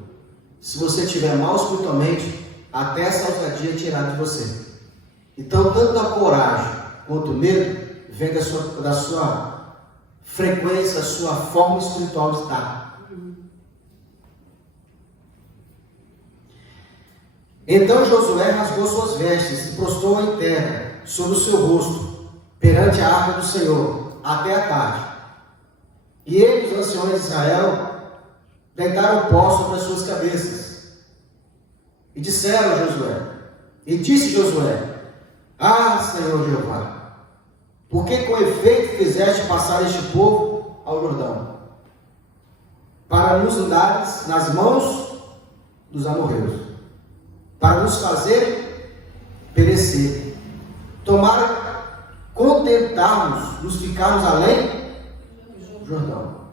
Se você estiver mal espiritualmente, até essa ousadia é tirada de você. Então, tanto a coragem quanto o medo vem da sua frequência, da sua forma espiritual de estar. Então Josué rasgou suas vestes e prostrou em terra sobre o seu rosto, perante a arca do Senhor, até a tarde. E eles, os anciões de Israel, deitaram pó sobre as suas cabeças. E disseram a Josué, e disse Josué: ah, Senhor Jeová, por que com efeito fizeste passar este povo ao Jordão, para nos dares nas mãos dos amorreus, para nos fazerem perecer? Tomaram contentarmos, nos ficarmos além do Jordão.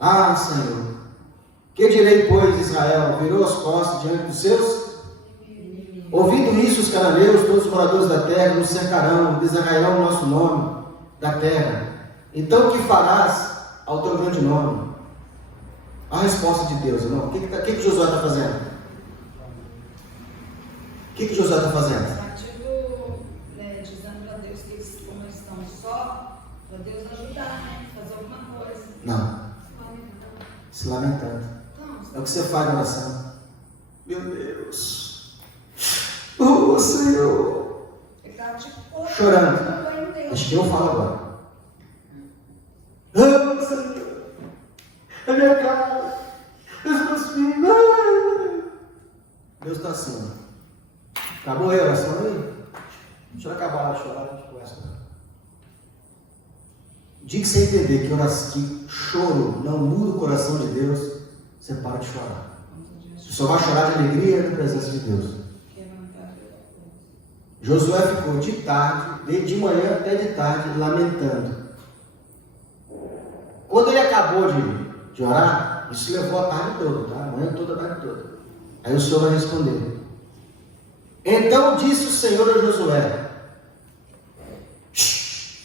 Ah, Senhor, que direi, pois, Israel? Virou as costas diante dos seus? Ouvindo isso, os cananeus, todos os moradores da terra, nos cercarão, desarraiarão o nosso nome da terra. Então, o que farás ao teu grande nome? A resposta de Deus, irmão. O que Josué está fazendo? O que Josué está fazendo? Dizendo para Deus que eles, como eles estão só, para Deus ajudar, né? Fazer alguma coisa. Não. Se lamentando. É o que você faz na oração. Meu Deus. Oh, Senhor. Ele está tipo chorando. Acho que eu falo agora. Oh, Senhor. A minha casa. Os meus filhos. Deus está assim. Acabou a oração aí? Deixa eu acabar de chorar, a gente conversa. Diga que você entender que choro não muda o coração de Deus, você para de chorar. Você só vai chorar de alegria na presença de Deus. Josué ficou de tarde, de manhã até de tarde, lamentando. Quando ele acabou de orar, isso levou a tarde toda, tá? A manhã toda, a tarde toda. Aí o Senhor vai responder. Então disse o Senhor a Josué: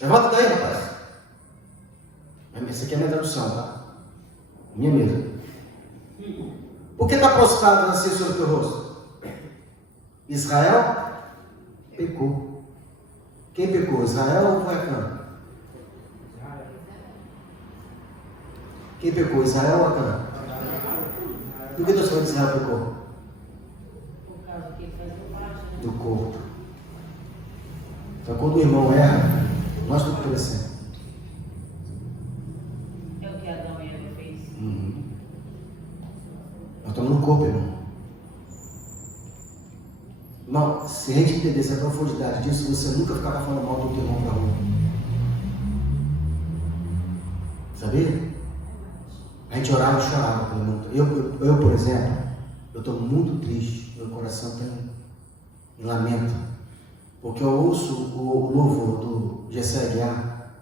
levanta daí, rapaz. Essa aqui é a minha tradução, tá? Minha mesmo. Por que está prostrado assim sobre o teu rosto? Israel pecou. Quem pecou? Israel ou Acã? Quem pecou? Israel ou Acã? Por que Deus falou que Israel pecou? Do corpo. Então, quando o irmão erra, nós estamos crescendo. É o que Adão e Eva fez. Nós estamos no corpo, irmão. Não, se a gente entendesse a profundidade disso, você nunca ficava falando mal do teu irmão para rua. Sabia? A gente orava e chorava pelo irmão. Eu, por exemplo, eu estou muito triste. Meu coração está em lamento. Porque eu ouço o louvor do Gessé Aguiar.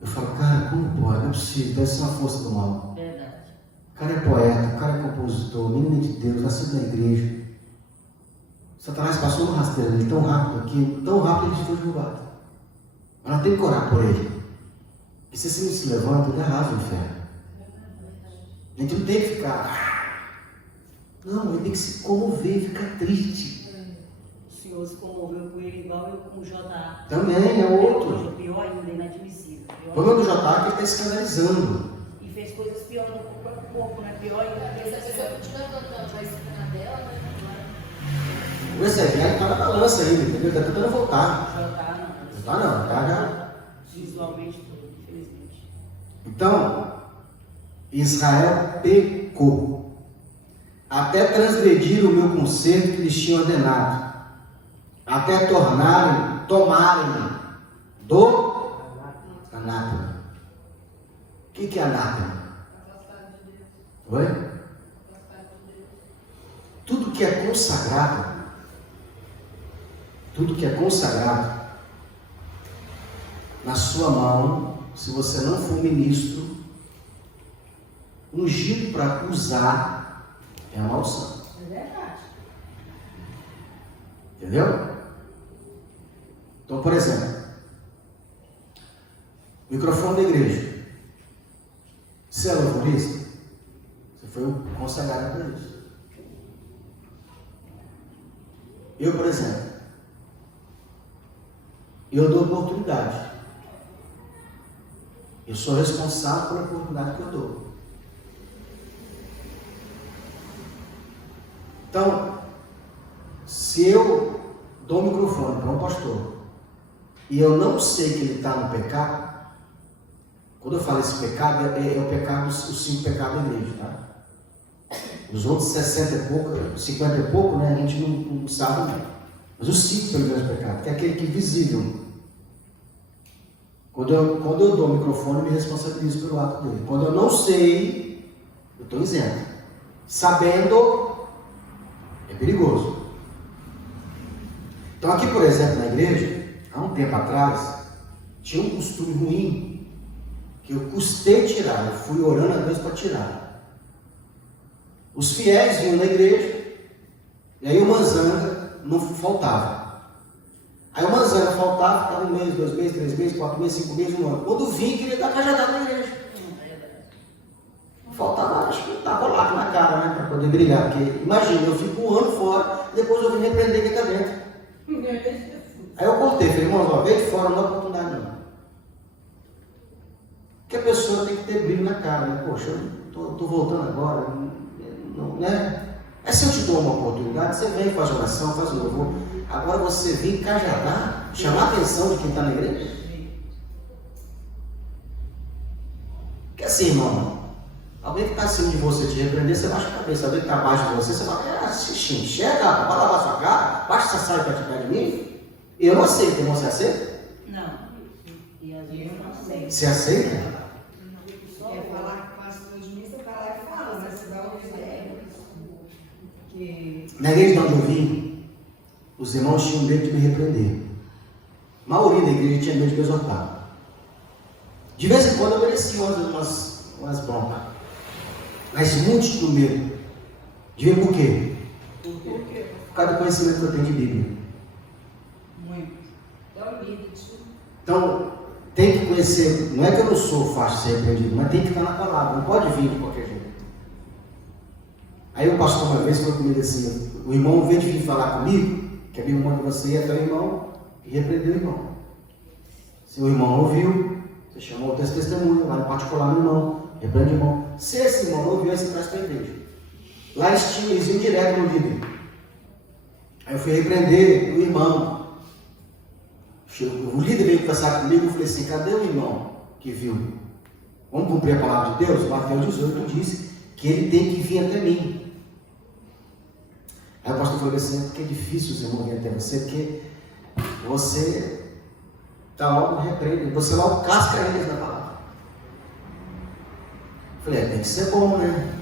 Eu falo, cara, como pode? Não é possível, deve ser uma força do mal. Verdade. O cara é poeta, o cara é compositor, menino de Deus, nascido na igreja. Satanás passou no rasteiro dele tão rápido aqui, tão rápido que ele foi derrubado. Mas nós temos que orar por ele. Porque se esse menino se levanta, ele arrasa o inferno. A gente não tem que ficar. Não, ele tem que se comover e ficar triste. O Senhor se comoveu com ele igual eu com o J.A. Também é outro. Pior ainda, inadmissível. O problema do J.A. é que ele está escandalizando. E fez coisas piores no próprio corpo, né? Pior ainda. Se a pessoa continuar cantando, vai se ficar dela, né? O Ezequiel está na balança ainda, entendeu? Está tentando voltar. J.A. Não está não, tá já. Visualmente, infelizmente. Então, Israel pecou, até transgredir o meu conselho que lhes tinha ordenado, até tomarem do anátema. O que é anátema? Oi? Tudo que é consagrado na sua mão, se você não for ministro, ungido para usar, é a maldição. É verdade. Entendeu? Então, por exemplo, microfone da igreja. Você é louvorista? Você foi consagrado para isso. Eu, por exemplo, eu dou oportunidade. Eu sou responsável pela oportunidade que eu dou. Então, se eu dou o microfone para um pastor e eu não sei que ele está no pecado, quando eu falo esse pecado, é o pecado, os 5 pecados da igreja, tá? Os outros 60 e pouco, 50 e pouco, né? A gente não sabe, não. Mas os 5 pelo menos pecados, que é aquele que é visível. Quando eu dou o microfone, eu me responsabilizo pelo ato dele. Quando eu não sei, eu estou isento. Sabendo, é perigoso. Então aqui, por exemplo, na igreja, há um tempo atrás, tinha um costume ruim, que eu custei tirar, eu fui orando a Deus para tirar. Os fiéis vinham na igreja, e aí o manzanga não faltava. Aí o manzanga faltava, ficava 1 mês, 2 meses, 3 meses, 4 meses, 5 meses, 1 ano. Quando vinha, queria dar cajadada na igreja. Não faltava, acho que estava lá na cara, né, para poder brilhar. Porque, imagina, eu fico 1 ano fora, depois eu vim repreender quem está dentro. Aí eu cortei, falei, irmão, vem de fora, não dá oportunidade não. Porque a pessoa tem que ter brilho na cara, né? Poxa, eu estou voltando agora, não, né? Aí se eu te dou uma oportunidade, você vem, faz oração, faz louvor. Agora você vem cajadar, chamar a atenção de quem está na igreja. Porque assim, irmão, alguém que está acima de você te repreender, você baixa a cabeça. Alguém que está abaixo de você, você fala, chega, vai lavar sua cara, baixa essa saia para te de mim. Eu não aceito, irmão, você aceita? Não. E às vezes eu não sei. Você aceita? Quer falar com o pastor de mim, você vai lá e fala, mas você vai ouvir que... Na igreja de onde eu vim, os irmãos tinham medo de me repreender. A maioria da igreja tinha medo de me exortar. De vez em quando eu merecia umas broncas. Mas muitos tinham medo. De ver por quê? Por causa do conhecimento que eu tenho de Bíblia. Muito. Então, líder, então, tem que conhecer. Não é que eu não sou fácil de ser repreendido, mas tem que estar na palavra. Não pode vir de qualquer jeito. Aí o pastor uma vez falou comigo assim: o irmão veio de vir falar comigo, que a Bíblia manda você ir até o irmão e repreendeu o irmão. Se o irmão ouviu, você chamou o testemunho, lá no particular no irmão, repreende o irmão. Se esse irmão não ouviu, aí você traz para a igreja. Lá eles iam direto no líder. Aí eu fui repreender o irmão. O líder veio conversar comigo, eu falei assim: cadê o irmão que viu? Vamos cumprir a palavra de Deus? Mateus 18 disse que ele tem que vir até mim. Aí o pastor falou assim: porque é difícil os irmãos virem até você, porque você está logo repreendendo, você logo casca eles na palavra. Eu falei: tem que ser bom, né?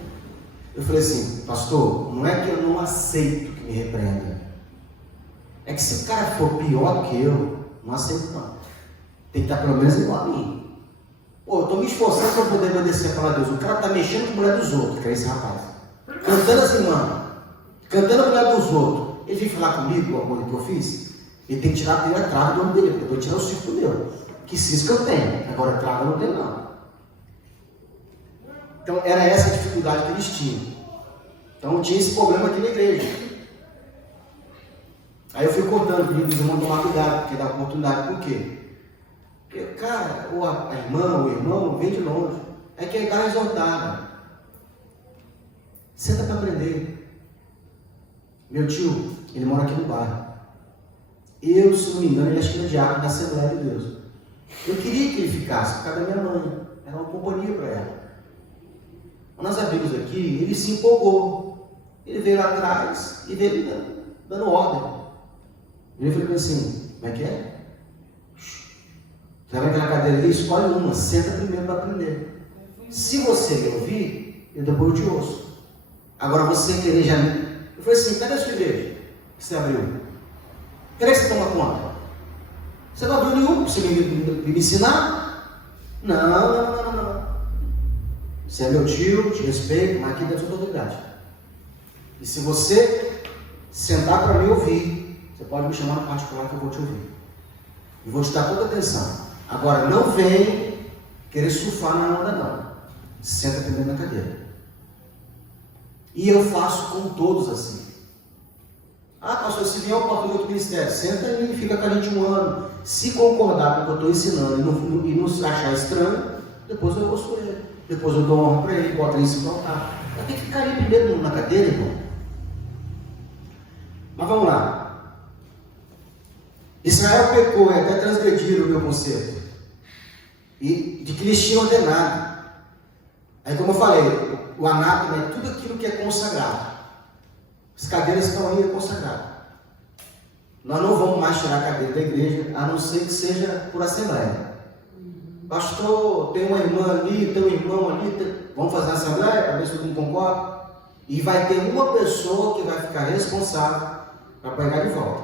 Eu falei assim: pastor, não é que eu não aceito que me repreenda, é que se o cara for pior do que eu, não aceito não. Tem que estar pelo menos igual a mim. Pô, eu estou me esforçando para poder obedecer a palavra de Deus. O cara está mexendo com a mulher dos outros, que é esse rapaz. Cantando as irmãs, cantando a mulher dos outros. Ele vem falar comigo a coisa que eu fiz. Ele tem que tirar a primeira trava do nome dele, porque eu vou tirar o cisco meu. Que cisco eu tenho, agora trava eu não tenho não. Então era essa a dificuldade que eles tinham. Então tinha esse problema aqui na igreja. Aí eu fui cortando, pedindo os irmãos tomar cuidado, porque dá oportunidade. Por quê? Porque, cara, a irmã, o irmão, vem de longe. É que a cara é exortada. Senta para aprender. Meu tio, ele mora aqui no bairro. Eu, se não me engano, ele é diácono da Assembleia de Deus. Eu queria que ele ficasse por causa da minha mãe. Era uma companhia para ela. Quando nós abrimos aqui, ele se empolgou. Ele veio lá atrás e veio dando ordem. Ele falou assim, como é que é? Você vai naquela cadeira ali, escolhe uma, senta primeiro para aprender. Se você me ouvir, eu depois eu te ouço. Agora você querer já me... Eu falei assim, cadê a sua igreja que você abriu? Cadê que você toma conta? Você não abriu nenhum para você me ensinar? Não. Você é meu tio, te respeito, mas aqui dentro da sua autoridade. E se você sentar para me ouvir, você pode me chamar no particular que eu vou te ouvir. E vou te dar toda a atenção. Agora, não vem querer surfar na onda, não. Senta primeiro na cadeira. E eu faço com todos assim. Ah, pastor, se vier o pastor do outro ministério, senta aí e fica com a gente um ano. Se concordar com o que eu estou ensinando e não achar estranho, depois eu ouço ele. Depois eu dou honra para ele, boto ele em cima do altar. Eu tenho que ficar ali primeiro na cadeira, irmão. Mas vamos lá. Israel pecou e até transgrediram o meu conceito. E de que eles tinham ordenado. Aí, como eu falei, o anátema é tudo aquilo que é consagrado. As cadeiras estão aí, é consagrado. Nós não vamos mais tirar a cadeira da igreja, a não ser que seja por assembleia. Pastor, tem uma irmã ali, tem um irmão ali, vamos fazer a assembleia para ver se todo mundo concorda. E vai ter uma pessoa que vai ficar responsável para pegar de volta.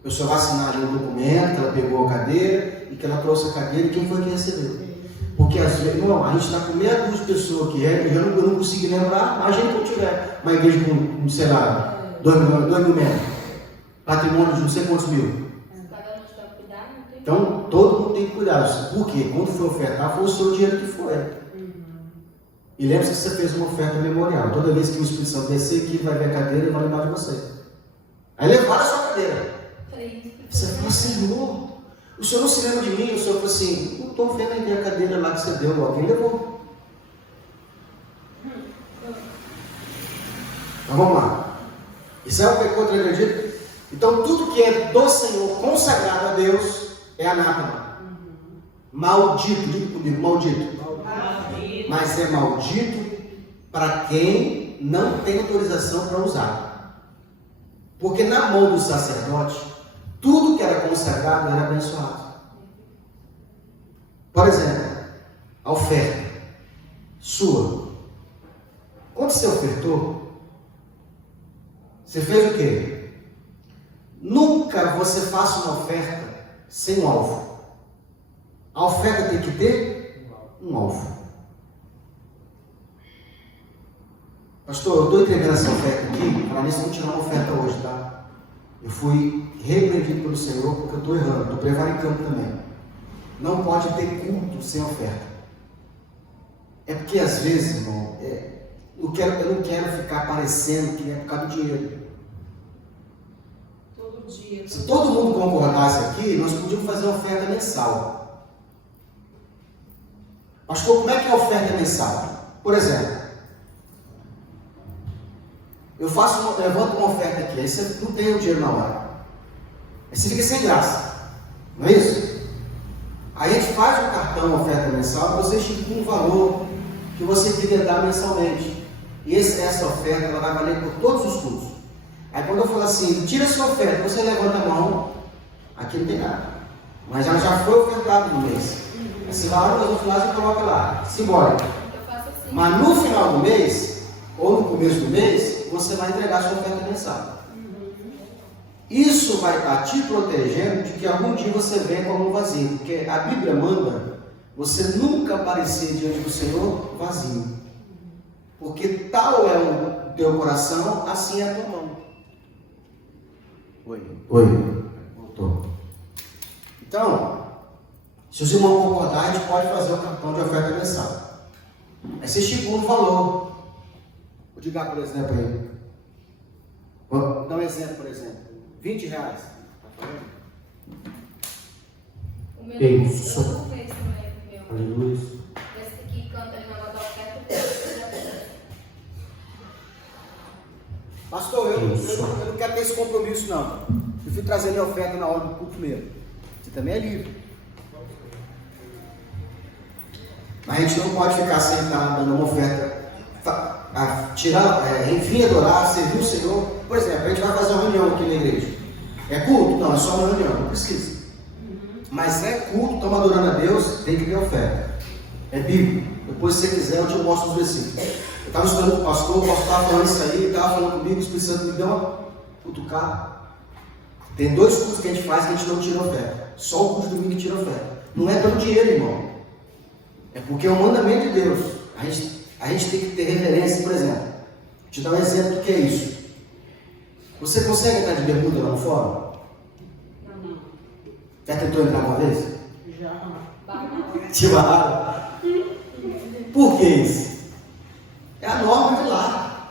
A pessoa vai assinar ali um documento que ela pegou a cadeira e que ela trouxe a cadeira e quem foi que recebeu. Porque às vezes, não, a gente está com meia dúzia de pessoas aqui, eu não consigo lembrar, mas a gente não tiver uma igreja com, sei lá, 2 mil metros, patrimônio de não sei quantos mil. Então, todo mundo tem que cuidar. Por quê? Quando for ofertar, foi o seu dinheiro que foi. E lembre-se que você fez uma oferta memorial. Toda vez que o Espírito Santo descer aqui, vai ver a cadeira e vai lembrar de você. Aí levaram a sua cadeira. Você fala, Senhor, o Senhor não se lembra de mim? O Senhor falou assim, não estou vendo aí a cadeira lá que você deu, alguém levou. Então vamos lá. Israel pecou transgredido. Então tudo que é do Senhor, consagrado a Deus, é anátema. Maldito, diga comigo, maldito. Mas é maldito para quem não tem autorização para usar. Porque na mão do sacerdote, tudo que era consagrado era abençoado. Por exemplo, a oferta sua. Quando você ofertou, você fez o quê? Nunca você faça uma oferta sem um alvo. A oferta tem que ter um alvo. Pastor, eu estou entregando essa oferta aqui, para nisso não tirar uma oferta hoje, tá? Eu fui repreendido pelo Senhor porque eu estou errando, estou prevaricando também. Não pode ter culto sem oferta. É porque às vezes, irmão, eu não quero ficar parecendo que é por causa do dinheiro. Todo dia. Se todo mundo concordasse aqui, nós podíamos fazer uma oferta mensal. Pastor, como é que é a oferta mensal? Por exemplo, eu levanto uma oferta aqui, aí você não tem o dinheiro na hora. Aí você fica sem graça. Não é isso? Aí a gente faz um cartão oferta mensal e você estipula um valor que você queria dar mensalmente. E essa oferta ela vai valer por todos os cultos. Aí quando eu falo assim, tira a sua oferta, você levanta a mão, aqui não tem nada. Mas ela já foi ofertada no mês. Aí você vai lá no outro lado e coloca lá, simbólico. Mas no final do mês, ou no começo do mês, você vai entregar a sua oferta mensal. Isso vai estar te protegendo de que algum dia você venha com a mão vazia. Porque a Bíblia manda você nunca aparecer diante do Senhor vazio. Porque tal é o teu coração, assim é a tua mão. Oi. Voltou. Então, se os irmãos concordar, a gente pode fazer o cartão de oferta mensal. Aí você estipula um valor. Vou dizer, por exemplo, aí. Vou dar um exemplo, por exemplo. R$20. Tá falando? O meu Isso. eu não fez também, meu. Aleluia. Esse que canta ali na hora da oferta, eu Pastor, eu não quero ter esse compromisso, não. Eu fui trazer minha oferta na hora do culto mesmo. Você também é livre. Mas a gente não pode ficar sentado dando uma oferta, enfim, adorar, servir o Senhor. Por exemplo, a gente vai fazer uma reunião aqui na igreja. É culto? Não, é só uma reunião, não precisa. Mas é culto, estamos adorando a Deus, tem que ter oferta. É bíblico. Depois, se você quiser, eu te mostro os versículos. Eu estava estudando com o pastor estava falando isso aí, ele estava falando comigo, o Espírito Santo me deu uma cutucada. Tem 2 cultos que a gente faz que a gente não tira oferta. Só o culto de domingo que tira oferta. Não é pelo dinheiro, irmão. É porque é um mandamento de Deus. A gente tem que ter reverência, por exemplo. Vou te dar um exemplo do que é isso. Você consegue estar de bermuda lá no fórum? Não. Já tentou entrar uma vez? Já. Te barraram? Por que isso? É a norma de lá.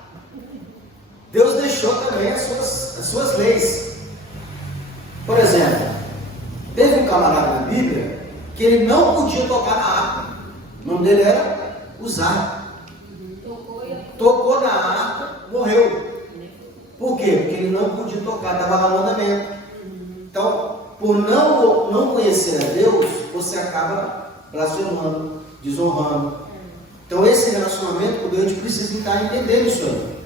Deus deixou também as suas leis. Por exemplo, teve um camarada na Bíblia que ele não podia tocar na harpa. O nome dele era Uzá. Tocou na harpa, morreu. Por quê? Porque ele não podia tocar, estava lá no mandamento. Então, por não conhecer a Deus, você acaba blasfemando, desonrando. Então, esse relacionamento com Deus, a gente precisa estar entendendo isso aí.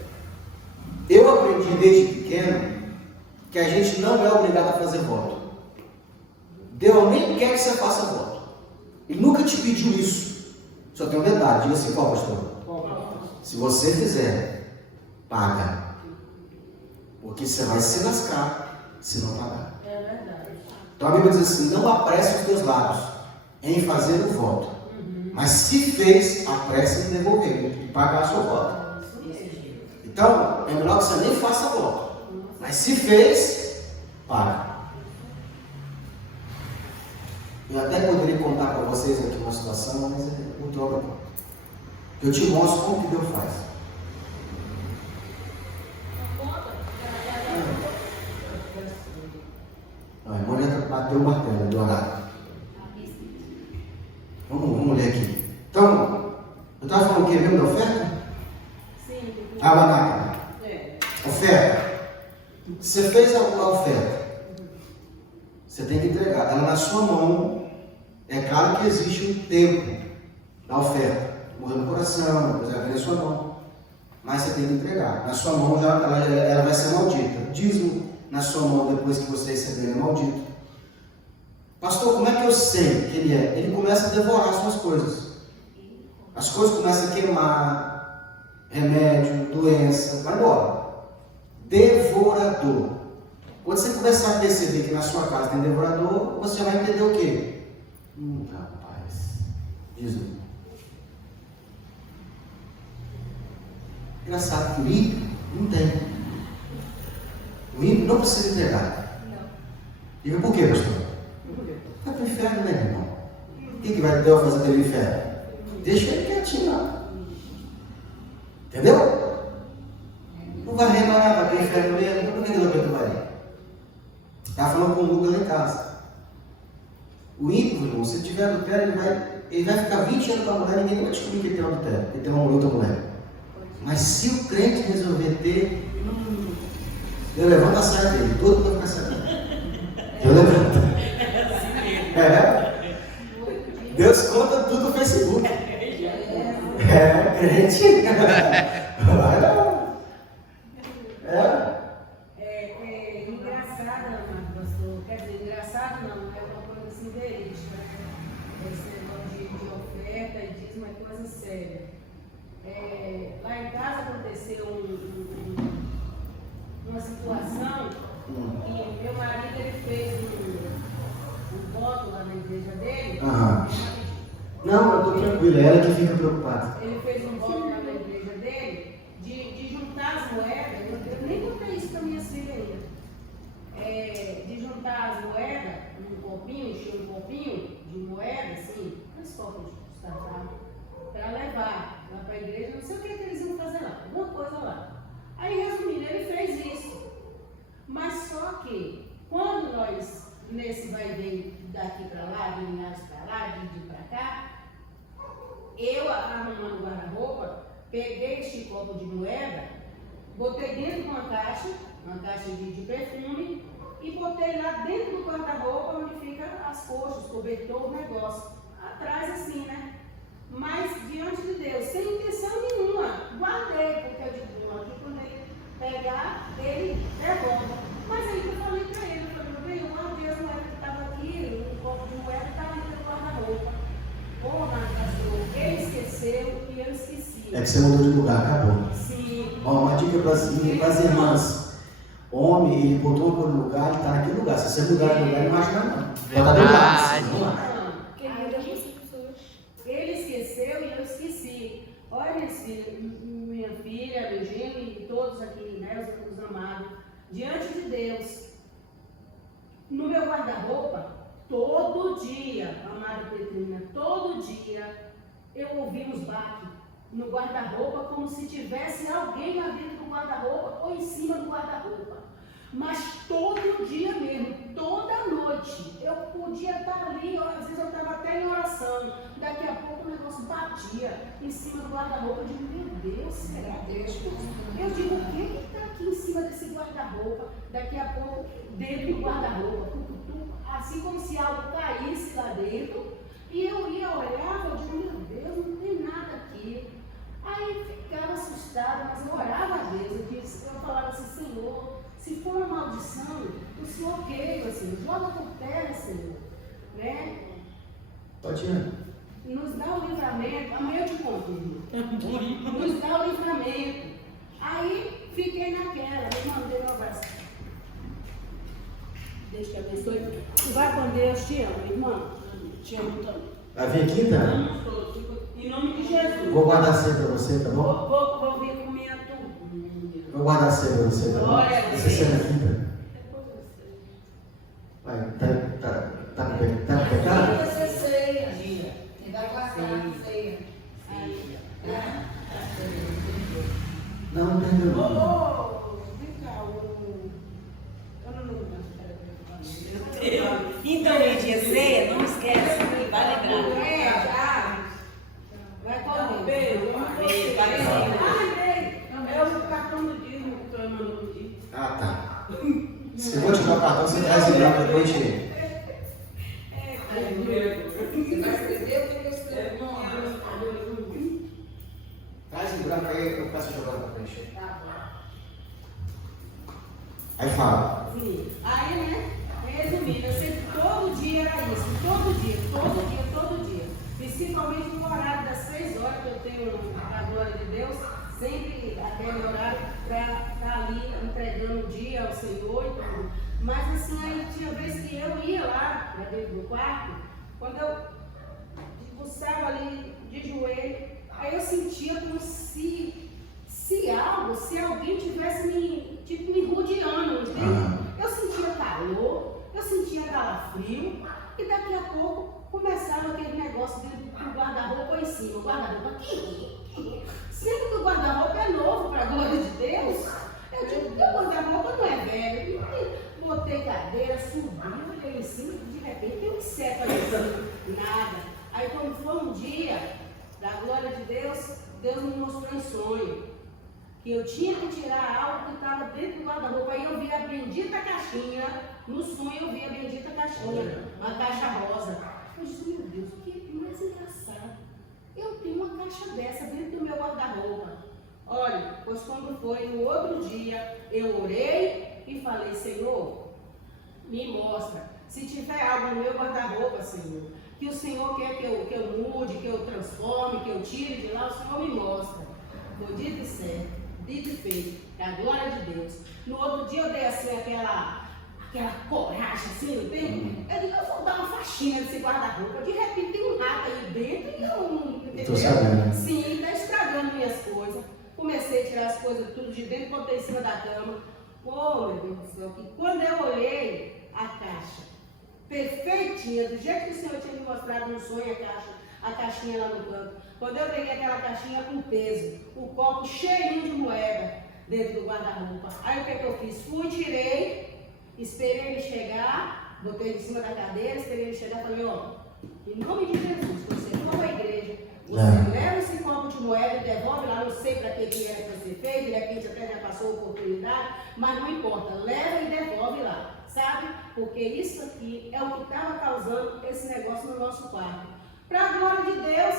Eu aprendi desde pequeno que a gente não é obrigado a fazer voto. Deus nem quer que você faça voto. Ele nunca te pediu isso. Só tem um detalhe, diga assim, qual, pastor? Se você fizer, paga. Porque você vai se lascar se não pagar. É verdade. Então a Bíblia diz assim, não apresse os teus lábios em fazer o voto. Mas se fez, apresse em devolver e pagar a sua voto. Então, é melhor que você nem faça voto. Mas se fez, paga. Eu até poderia contar para vocês aqui uma situação, mas é muito obra. Eu te mostro como que Deus faz. A irmã já bateu o martelo do horário. Vamos ler aqui. Então, eu estava falando o que mesmo da oferta? Sim. Abanaca. Oferta. Você fez a oferta. Você tem que entregar. Ela na sua mão. É claro que existe um tempo da oferta. Morreu no coração, depois ela vem na sua mão. Mas você tem que entregar. Na sua mão ela vai ser maldita. Dízimo na sua mão depois que você receber é maldito. Pastor, como é que eu sei que ele é? Ele começa a devorar as suas coisas. As coisas começam a queimar. Remédio, doença, vai embora. Devorador. Quando você começar a perceber que na sua casa tem devorador, você vai entender o quê? Rapaz, dízimo. Engraçado que o ímpio não tem. O ímpio não precisa entregar. Diga por quê, pastor? Vai para o inferno, né, irmão? O que vai Deus fazer pelo inferno? Deixa ele quietinho lá. Entendeu? Não vai remar, vai para o inferno mesmo. Por que Deus vai ir? Estava falando com o Lucas lá em casa. O ímpio, irmão, se tiver adultério, ele vai ficar 20 anos com a mulher, ninguém vai descobrir que ele tem adultério, que ele tem uma outra mulher. Mas se o crente resolver ter, eu levanto a saia dele, todo mundo vai ficar sabendo. Eu levanto. Deus conta tudo no Facebook. Crente. Vai lá. É engraçado, pastor. Quer dizer, engraçado não, é uma coisa assim verídica. Esse negócio de oferta e dízimo é coisa séria. Lá em casa aconteceu uma situação que meu marido ele fez um voto lá na igreja dele. Não, eu estou tranquilo, é ela que fica preocupada. Ele fez um voto lá na igreja dele de juntar as moedas. Eu nem contei isso para minha filha ainda. De juntar as moedas num copinho, encher um copinho de moeda, assim, uns copos de para levar lá para a igreja, não sei o que eles iam fazer lá, alguma coisa lá. Aí, resumindo, ele fez isso. Mas só que, quando nós, nesse vai e vem daqui para lá, de Linhares para lá, de para cá, eu, arrumando o guarda-roupa, peguei este copo de moeda, botei dentro de uma caixa de perfume, e botei lá dentro do guarda-roupa, onde fica as coxas, cobertor, o negócio. Atrás assim, né? mas diante de Deus, sem intenção nenhuma. Guardei, porque eu digo, não, aqui quando ele pegar, ele devolve. Mas aí eu falei para ele, eu falei, bem, eu guardei as moedas que estavam aqui, um copo de moeda estava ali no guarda-roupa. Ô, pastor, ele esqueceu e eu esqueci. É que você mudou de lugar, acabou. Sim. Ó, uma dica para as irmãs. Homem, ele botou uma coisa no lugar, ele está naquele lugar. Se você mudar de lugar, ele não imagina não. Pode dar Verdade. Ele esqueceu e eu esqueci. Olha, minha filha, meu genro e todos aqui, né, os amados, diante de Deus, no meu guarda-roupa, todo dia, amada Petrina, todo dia, eu ouvi uns baques no guarda-roupa como se tivesse alguém lá dentro do guarda-roupa ou em cima do guarda-roupa. Mas todo dia mesmo, toda noite, eu podia estar ali, às vezes eu estava até em oração, daqui a pouco o negócio batia em cima do guarda-roupa. Eu digo, meu Deus, será Deus? Eu digo, o que está aqui em cima desse guarda-roupa? Daqui a pouco, dentro do guarda-roupa, assim como se algo caísse lá dentro, e eu ia olhar, eu digo, meu Deus, não tem nada aqui. Aí ficava assustada, mas eu orava a Deus, eu falava assim, Senhor, se for uma maldição, o Senhor queima, Senhor, joga por terra, Senhor, né? Pode ir. Nos dá o livramento, amanhã eu te conto, irmão. Nos dá o livramento. Aí fiquei naquela, eu mandei meu abraço. Deus te abençoe. Vai com Deus, te amo, irmão. Te amo também. Vai vir aqui, tá? Amo todos. Em nome de Jesus. Vou guardar cedo para você, tá bom? Vou vir com minha turma. Vou guardar cedo para você, tá bom? Glória a Deus. Essa cena aqui, tá? Vai, tá no pecado? Vai ser ceia. Ele vai guardar a ceia. Não, não entendeu. Vem cá, eu não Então, Lídia, ceia, não esquece, vai lembrar. Vai com Deus. É o cartão do dízimo que o senhor mandou pedir. Ah, tá. Se eu vou te dar o cartão, você traz o branco depois de... Você vai escrever o que eu escrevo no ano. Traz o branco aí, eu peço jogar para preencher. Aí fala. Aí, né? Resumindo, eu sei que todo dia era isso. Todo dia. Principalmente no horário das 6 horas que eu tenho a glória de Deus. Sempre aquele horário para estar ali entregando o dia ao Senhor e tudo. Mas assim, aí tinha vezes que eu ia lá para dentro do quarto, quando eu buscava ali de joelho, aí eu sentia como se alguém tivesse me rodeando, entende? Eu sentia calor, eu sentia calafrio, e daqui a pouco começava aquele negócio do guarda-roupa em cima, o guarda-roupa aqui. Sendo que o guarda-roupa é novo, para a glória de Deus, eu digo que o guarda-roupa não é velho. Botei cadeira, subi, olhei em cima, de repente tem um inseto ali em cima, nada. Aí quando foi um dia, da glória de Deus, Deus me mostrou em sonho que eu tinha que tirar algo que estava dentro do guarda-roupa. Aí eu vi a bendita caixinha, no sonho eu vi a bendita caixinha, uma caixa rosa. Eu disse, meu Deus, o que é mais engraçado? Eu tenho uma caixa dessa dentro do meu guarda-roupa. Olha, pois quando foi no outro dia, eu orei e falei, Senhor, me mostra. Se tiver algo no meu guarda-roupa, Senhor, que o Senhor quer que eu mude, que eu transforme, que eu tire de lá, o Senhor me mostra. Foi dito e certo, dito e feito, é a glória de Deus. No outro dia eu dei assim aquela coragem assim, não tem? Eu digo, eu vou dar uma faxina nesse guarda-roupa. De repente tem um rato aí dentro e eu não... Estou sabendo. Sim, está estragando minhas coisas. Comecei a tirar as coisas tudo de dentro, botei em cima da cama. Oh, meu Deus do céu, que quando eu olhei a caixa, perfeitinha, do jeito que o Senhor tinha me mostrado no sonho, a caixinha lá no canto. Quando eu peguei aquela caixinha com peso, o copo cheinho de moeda dentro do guarda-roupa. Aí o que eu fiz? Fui, tirei, esperei ele chegar, botei em cima da cadeira, esperei ele chegar e falei, ó, em nome de Jesus, você for para a igreja, você leva esse copo de moeda e devolve lá, não sei para que é que você fez, de repente até já passou a oportunidade, mas não importa, leva e devolve lá, sabe? Porque isso aqui é o que estava causando esse negócio no nosso quarto. Para a glória de Deus,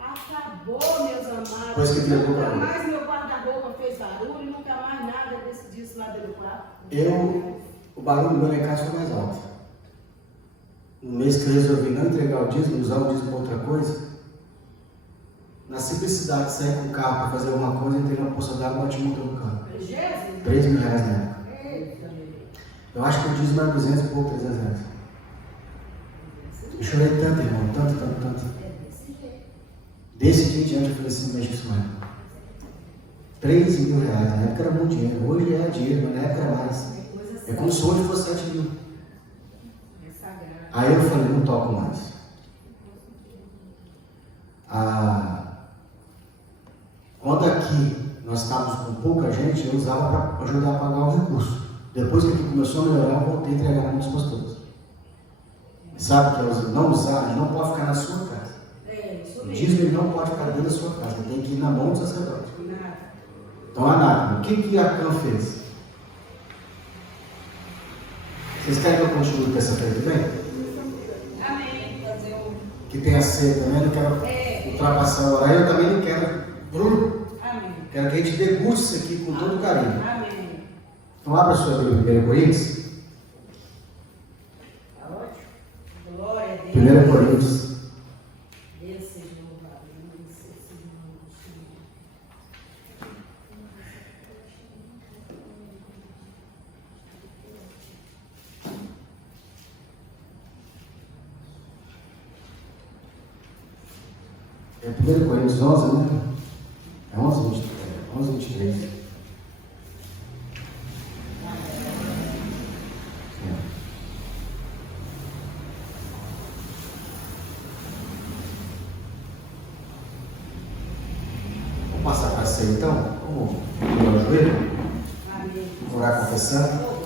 Acabou, meus amados. Depois que entregou pra Nunca mim. mais meu guarda-roupa fez barulho, nunca mais nada disso lá dentro do quarto. O barulho do meu lá em casa foi mais alto. No mês que eu resolvi não entregar o dízimo, usar o dízimo para outra coisa, na simplicidade de sair com o carro para fazer alguma coisa, entrei na poça d'água e bati motor no carro. Jesus. 3 mil reais na época. Eita, Eu acho que o dízimo era 200 e pouco, 300 reais. Eu chorei tanto, irmão, tanto. Desse dia em diante eu falei assim, mexe isso mais. 3 mil reais, na época era muito dinheiro, hoje é dinheiro, mas na época era mais. É como se hoje fosse 7 mil. Aí eu falei, não toco mais. Quando aqui nós estávamos com pouca gente, eu usava para ajudar a pagar o recurso. Depois que aqui começou a melhorar, eu voltei a entregar para muitos pastores. Sabe que é não usar, ele não pode ficar na sua casa. O dízimo ele não pode ficar dentro da sua casa, ele tem que ir na mão do sacerdote. Então, Anápolis, o que a CAM fez? Vocês querem que eu continue com essa fé também? Amém. Fazer o. Que tenha ceia também, não quero ultrapassar o horário, eu também não quero. Bruno, Amém. quero que a gente deguste isso aqui com todo carinho. Amém. Então, abra a sua Bíblia em 1 Coríntios. Tá ótimo. Glória a Deus. 1 Coríntios. Deus seja louvado. Deus seja louvado. É 1 Coríntios 11, né? É 11, 23. Vamos passar para a ceia então? Vamos dobrar o joelho? Amém. Vamos orar confessando.